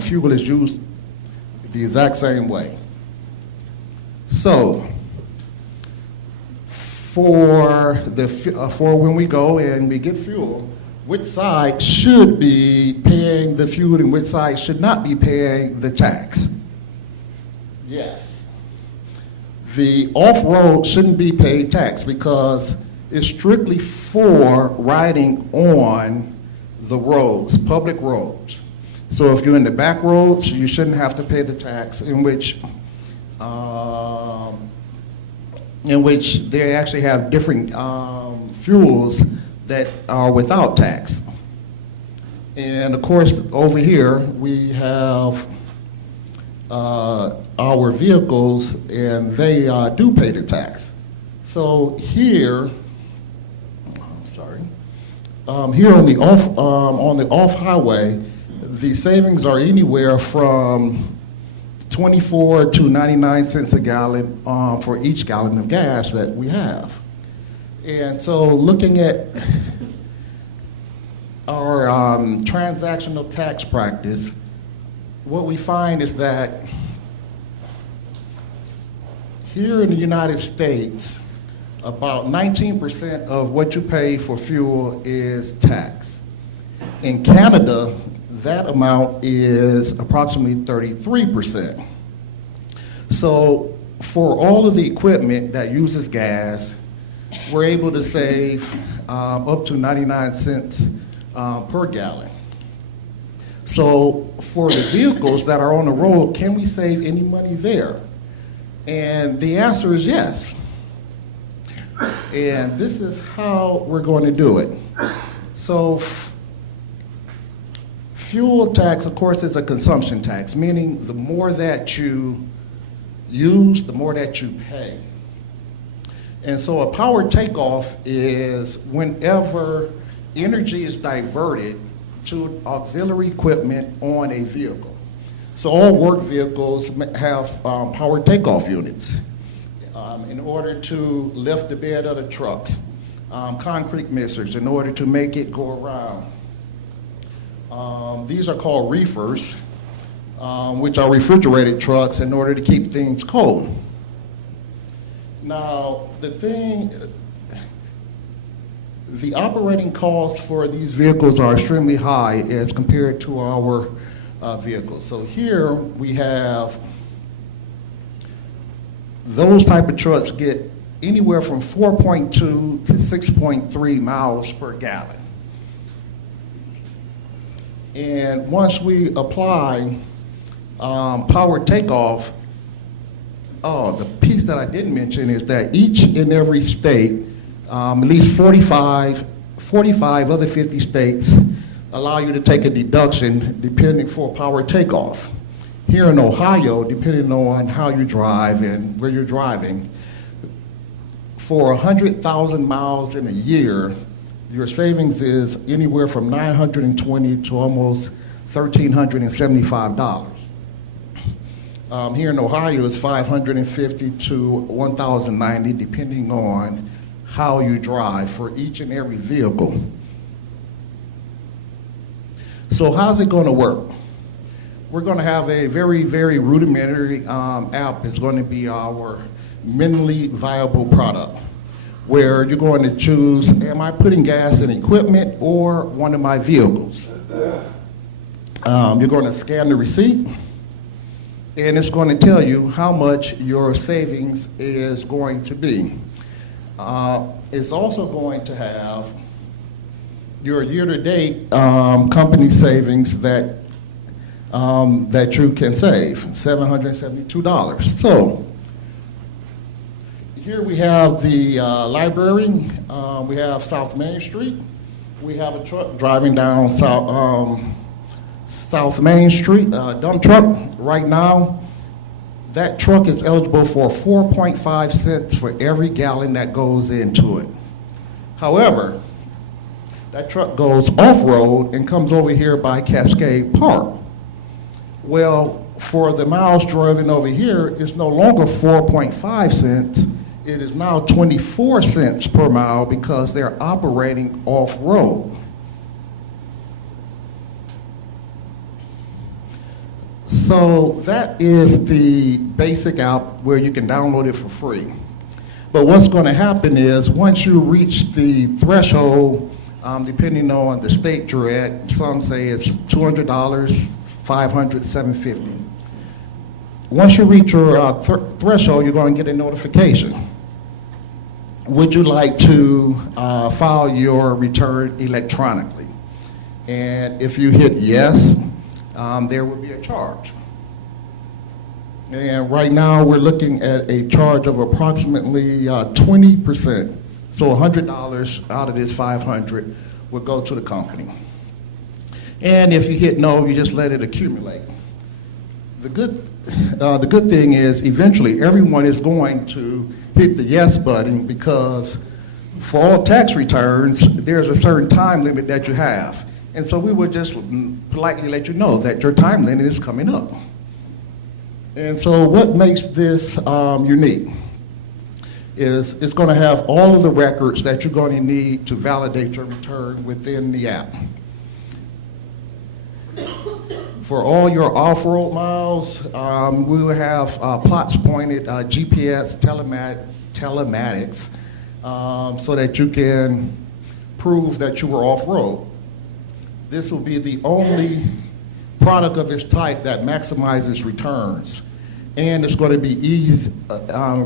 fuel is used the exact same way. So, for when we go and we get fuel, which side should be paying the fuel and which side should not be paying the tax? Yes. The off-road shouldn't be paid tax because it's strictly for riding on the roads, public roads. So if you're in the back roads, you shouldn't have to pay the tax, in which they actually have different fuels that are without tax. And of course, over here, we have our vehicles, and they do pay the tax. So here, here on the off highway, the savings are anywhere from 24 to 99 cents a gallon for each gallon of gas that we have. And so looking at our transactional tax practice, what we find is that here in the United States, about 19% of what you pay for fuel is tax. In Canada, that amount is approximately 33%. So for all of the equipment that uses gas, we're able to save up to 99 cents per gallon. So for the vehicles that are on the road, can we save any money there? And the answer is yes. And this is how we're going to do it. So fuel tax, of course, is a consumption tax, meaning the more that you use, the more that you pay. And so a power takeoff is whenever energy is diverted to auxiliary equipment on a vehicle. So all work vehicles have power takeoff units in order to lift the bed of the truck, concrete mixers in order to make it go around. These are called reefers, which are refrigerated trucks in order to keep things cold. Now, the operating costs for these vehicles are extremely high as compared to our vehicles. So here we have those type of trucks get anywhere from 4.2 to 6.3 miles per gallon. And once we apply power takeoff, the piece that I didn't mention is that each and every state, at least 45 other 50 states, allow you to take a deduction depending for power takeoff. Here in Ohio, depending on how you drive and where you're driving, for 100,000 miles in a year, your savings is anywhere from $920 to almost $1,375. Here in Ohio, it's $550 to $1,090, depending on how you drive for each and every vehicle. So how's it going to work? We're going to have a very, very rudimentary app. It's going to be our minimally viable product, where you're going to choose, am I putting gas in equipment or one of my vehicles? You're going to scan the receipt, and it's going to tell you how much your savings is going to be. It's also going to have your year-to-date company savings that you can save, $772. So here we have the library. We have South Main Street. We have a truck driving down South Main Street, dump truck. Right now, that truck is eligible for 4.5 cents for every gallon that goes into it. However, that truck goes off-road and comes over here by Cascade Park. Well, for the miles driven over here, it's no longer 4.5 cents. It is now 24 cents per mile because they're operating off-road. So that is the basic app where you can download it for free. But what's going to happen is once you reach the threshold, depending on the state you're at, some say it's $200, $500, $750. Once you reach your threshold, you're going to get a notification. Would you like to file your return electronically? And if you hit yes, there will be a charge. And right now we're looking at a charge of approximately 20%. So $100 out of this $500 will go to the company. And if you hit no, you just let it accumulate. The good thing is eventually everyone is going to hit the yes button, because for all tax returns, there's a certain time limit that you have. And so we would just politely let you know that your time limit is coming up. And so what makes this unique is it's going to have all of the records that you're going to need to validate your return within the app. For all your off-road miles, we will have plots pointed, GPS, telematics, so that you can prove that you were off-road. This will be the only product of its type that maximizes returns, and it's going to be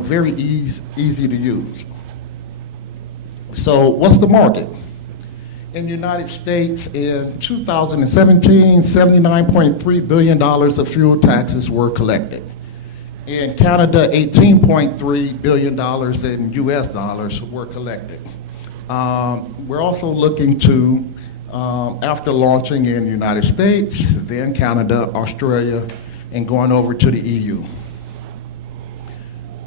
very easy to use. So what's the market? In the United States in 2017, $79.3 billion of fuel taxes were collected. In Canada, $18.3 billion in US dollars were collected. We're also looking to, after launching in the United States, then Canada, Australia, and going over to the EU.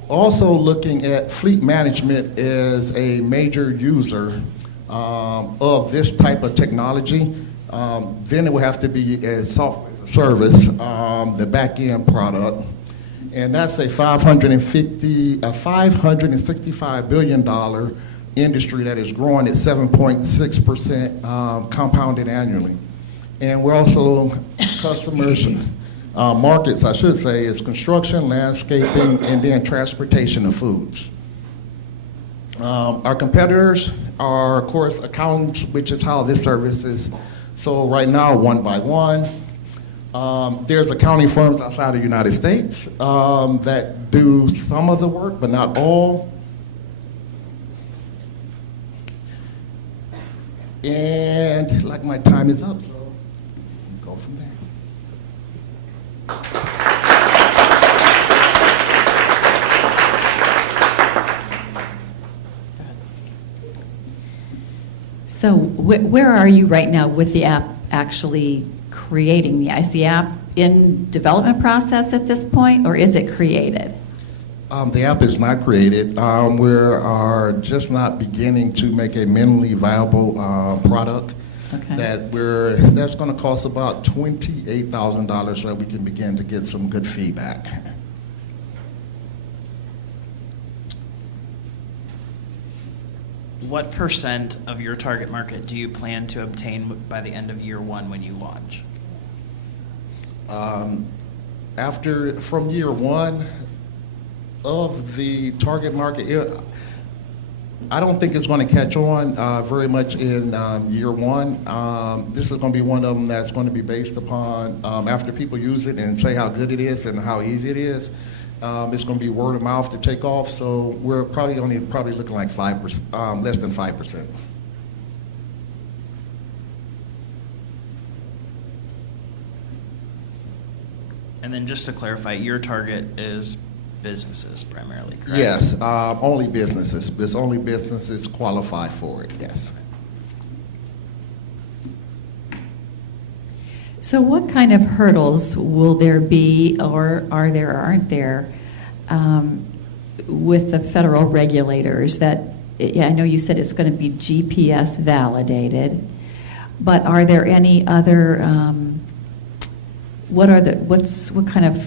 Also looking at fleet management as a major user of this type of technology. Then it will have to be a software service, the back-end product. And that's a $565 billion industry that is growing at 7.6% compounded annually. And we're also customers, markets, I should say, is construction, landscaping, and then transportation of foods. Our competitors are, of course, accountants, which is how this service is sold right now, one by one. There's accounting firms outside of the United States that do some of the work, but not all. And like my time is up, so go from there. So where are you right now with the app actually creating? Is the app in development process at this point, or is it created? The app is not created. We are just not beginning to make a minimally viable product. Okay. Okay. That's going to cost about $28,000 so that we can begin to get some good feedback. What percent of your target market do you plan to obtain by the end of year one when you launch? From year one of the target market, I don't think it's going to catch on very much in year one. This is going to be one of them that's going to be based upon after people use it and say how good it is and how easy it is. It's going to be word of mouth to take off. So we're probably looking like 5%, less than 5%. And then just to clarify, your target is businesses primarily, correct? Yes, only businesses. It's only businesses qualify for it, yes. So what kind of hurdles will there be, or are there, aren't there, with the federal regulators that, I know you said it's going to be GPS validated, but are there any other, what kind of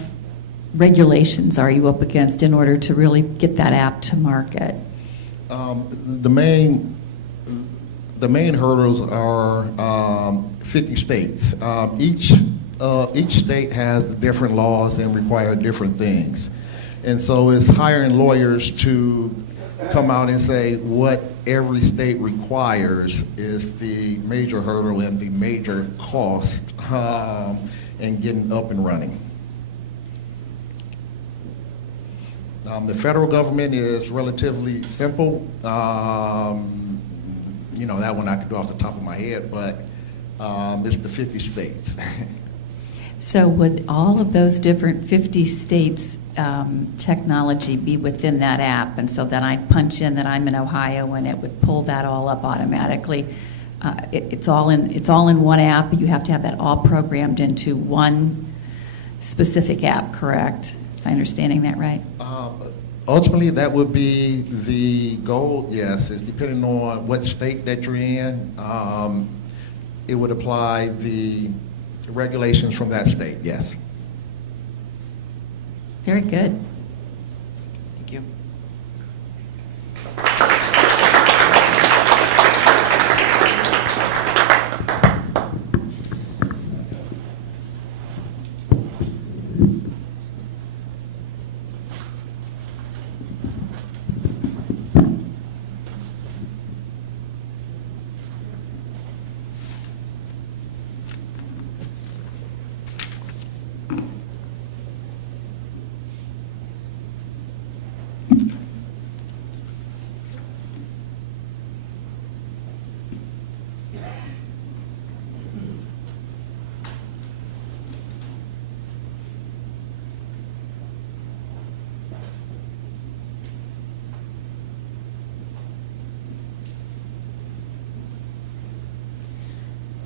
regulations are you up against in order to really get that app to market? The main hurdles are 50 states. Each state has different laws and require different things. And so it's hiring lawyers to come out and say what every state requires is the major hurdle and the major cost in getting up and running. The federal government is relatively simple. That one I could do off the top of my head, but it's the 50 states. So would all of those different 50 states technology be within that app? And so then I'd punch in that I'm in Ohio and it would pull that all up automatically. It's all in one app. You have to have that all programmed into one specific app, correct? Am I understanding that right? Ultimately, that would be the goal, yes. It's depending on what state that you're in. It would apply the regulations from that state, yes. Very good. Thank you.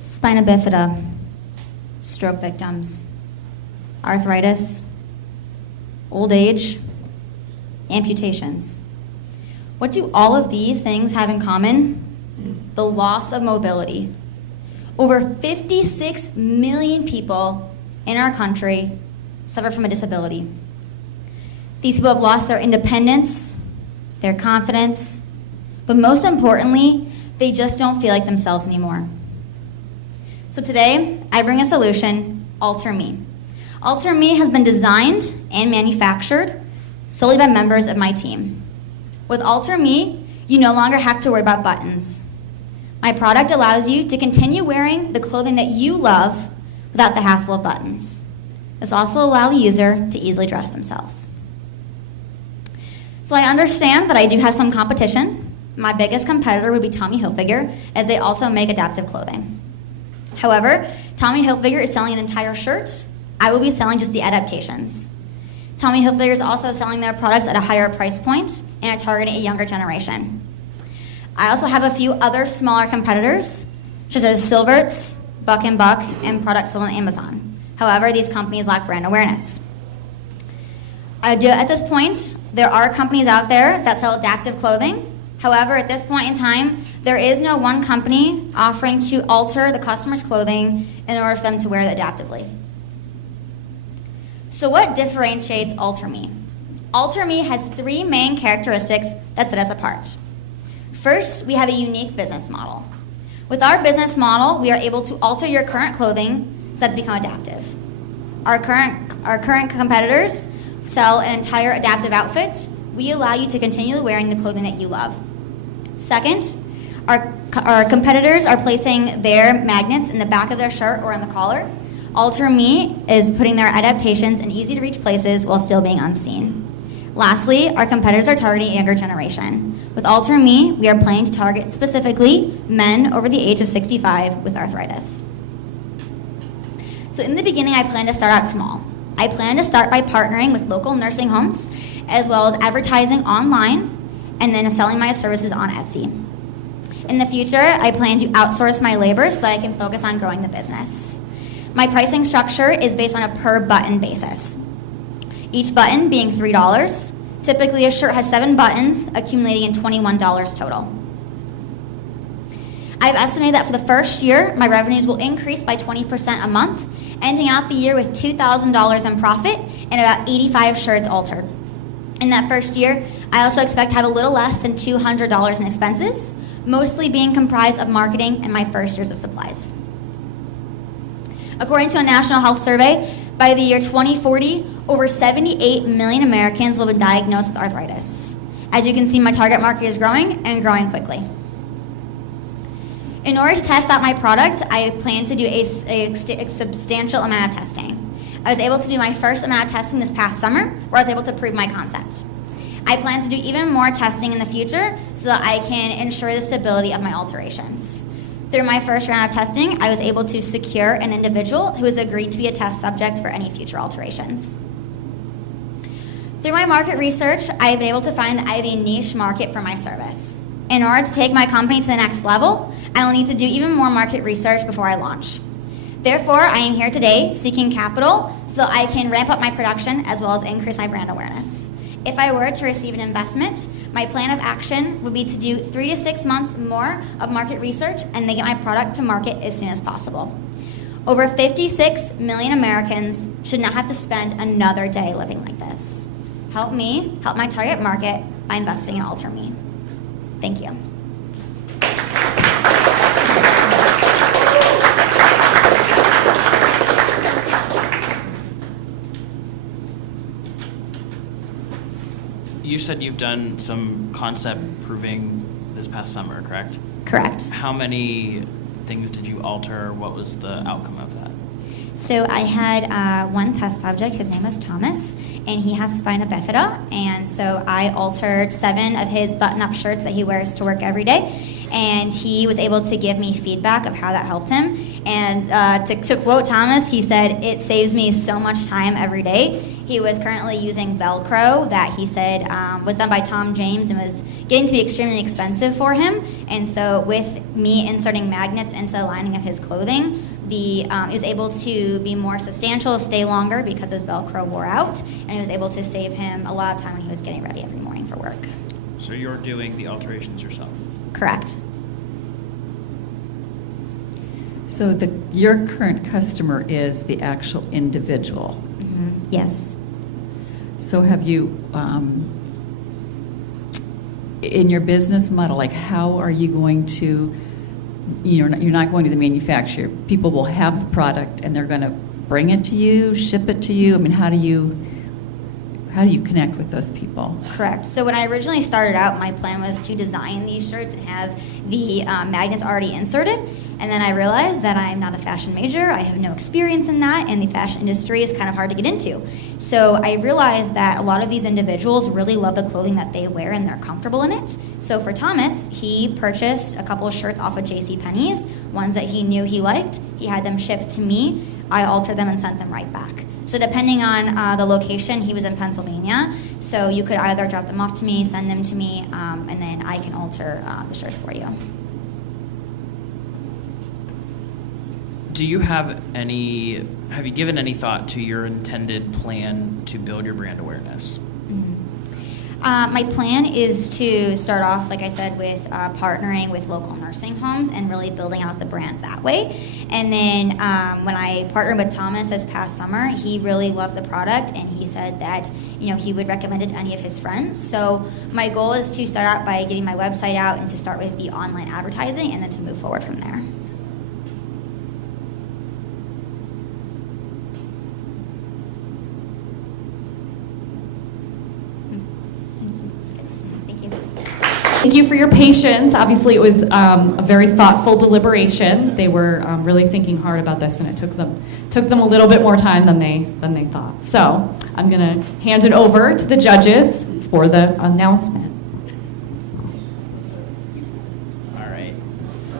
Spina bifida, stroke victims, arthritis, old age, amputations. What do all of these things have in common? The loss of mobility. Over 56 million people in our country suffer from a disability. These people have lost their independence, their confidence, but most importantly, they just don't feel like themselves anymore. So today, I bring a solution, Alter Me. Alter Me has been designed and manufactured solely by members of my team. With Alter Me, you no longer have to worry about buttons. My product allows you to continue wearing the clothing that you love without the hassle of buttons. This also allows the user to easily dress themselves. So I understand that I do have some competition. My biggest competitor would be Tommy Hilfiger, as they also make adaptive clothing. However, Tommy Hilfiger is selling an entire shirt. I will be selling just the adaptations. Tommy Hilfiger is also selling their products at a higher price point and are targeting a younger generation. I also have a few other smaller competitors, such as Silverts, Buck & Buck, and products sold on Amazon. However, these companies lack brand awareness. At this point, there are companies out there that sell adaptive clothing. However, at this point in time, There is no one company offering to alter the customer's clothing in order for them to wear it adaptively. So what differentiates Alter Me? Alter Me has 3 main characteristics that set us apart. First, we have a unique business model. With our business model, we are able to alter your current clothing so that's become adaptive. Our current competitors sell an entire adaptive outfit. We allow you to continue wearing the clothing that you love. Second, our competitors are placing their magnets in the back of their shirt or on the collar. Alter Me is putting their adaptations in easy-to-reach places while still being unseen. Lastly, our competitors are targeting a younger generation. With Alter Me, we are planning to target specifically men over the age of 65 with arthritis. So in the beginning, I planned to start out small. I planned to start by partnering with local nursing homes, as well as advertising online, and then selling my services on Etsy. In the future, I plan to outsource my labor so that I can focus on growing the business. My pricing structure is based on a per button basis. Each button being $3. Typically, a shirt has 7 buttons, accumulating in $21 total. I've estimated that for the first year, my revenues will increase by 20% a month, ending out the year with $2,000 in profit and about 85 shirts altered. In that first year, I also expect to have a little less than $200 in expenses, mostly being comprised of marketing and my first years of supplies. According to a national health survey, by the year 2040, over 78 million Americans will be diagnosed with arthritis. As you can see, my target market is growing and growing quickly. In order to test out my product, I plan to do a substantial amount of testing. I was able to do my first amount of testing this past summer, where I was able to prove my concept. I plan to do even more testing in the future so that I can ensure the stability of my alterations. Through my first round of testing, I was able to secure an individual who has agreed to be a test subject for any future alterations. Through my market research, I have been able to find that I have a niche market for my service. In order to take my company to the next level, I will need to do even more market research before I launch. Therefore, I am here today seeking capital so that I can ramp up my production as well as increase my brand awareness. If I were to receive an investment, my plan of action would be to do 3 to 6 months more of market research and then get my product to market as soon as possible. Over 56 million Americans should not have to spend another day living like this. Help me help my target market by investing in Alter Me. Thank you. You said you've done some concept proving this past summer, correct? Correct. How many things did you alter? What was the outcome of that? So I had one test subject, his name was Thomas, and he has spina bifida, and so I altered 7 of his button-up shirts that he wears to work every day, and he was able to give me feedback of how that helped him. And to quote Thomas, he said, "It saves me so much time every day." He was currently using Velcro that he said was done by Tom James and was getting to be extremely expensive for him. And so with me inserting magnets into the lining of his clothing, he was able to be more substantial, stay longer because his Velcro wore out, and he was able to save him a lot of time when he was getting ready every morning for work. So you're doing the alterations yourself? Correct. So your current customer is the actual individual. Mm-hmm. Yes. So have you, in your business model, like how are you going to, you're not going to the manufacturer. People will have the product and they're going to bring it to you, ship it to you. I mean, how do you connect with those people? Correct. So when I originally started out, my plan was to design these shirts and have the magnets already inserted. And then I realized that I'm not a fashion major. I have no experience in that, and the fashion industry is kind of hard to get into. So I realized that a lot of these individuals really love the clothing that they wear and they're comfortable in it. So for Thomas, he purchased a couple of shirts off of JCPenney's, ones that he knew he liked. He had them shipped to me. I altered them and sent them right back. So depending on the location, he was in Pennsylvania, so you could either drop them off to me, send them to me, and then I can alter the shirts for you. Do you have you given any thought to your intended plan to build your brand awareness? My plan is to start off, like I said, with partnering with local nursing homes and really building out the brand that way. And then when I partnered with Thomas this past summer, he really loved the product, and he said that he would recommend it to any of his friends. So my goal is to start out by getting my website out and to start with the online advertising, and then to move forward from there. Thank you. Thank you for your patience. Obviously, it was a very thoughtful deliberation. They were really thinking hard about this, and it took them a little bit more time than they thought. So I'm going to hand it over to the judges for the announcement. All right.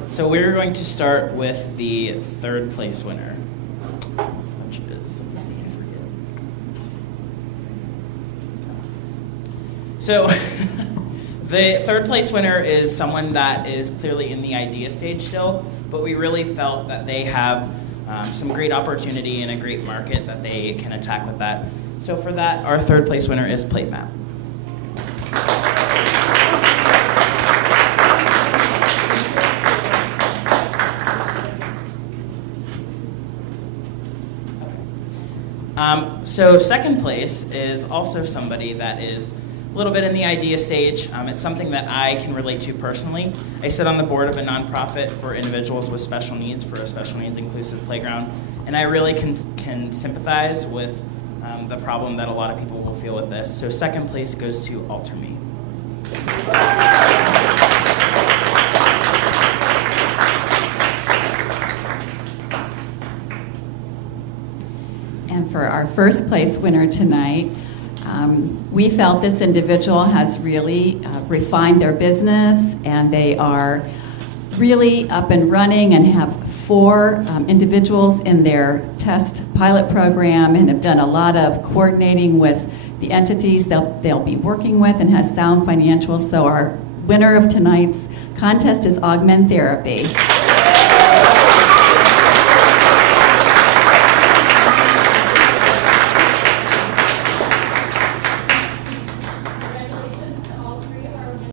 So we're going to start with the third place winner, which is, let me see, I forget. So the third place winner is someone that is clearly in the idea stage still, but we really felt that they have some great opportunity and a great market that they can attack with that. So for that, our third place winner is PlateMap. So second place is also somebody that is a little bit in the idea stage. It's something that I can relate to personally. I sit on the board of a nonprofit for individuals with special needs, for a special needs inclusive playground, and I really can sympathize with the problem that a lot of people will feel with this. So second place goes to Alter Me. And for our first place winner tonight, we felt this individual has really refined their business, and they are really up and running and have 4 individuals in their test pilot program and have done a lot of coordinating with the entities they'll be working with, and has sound financials. So our winner of tonight's contest is Augment Therapy.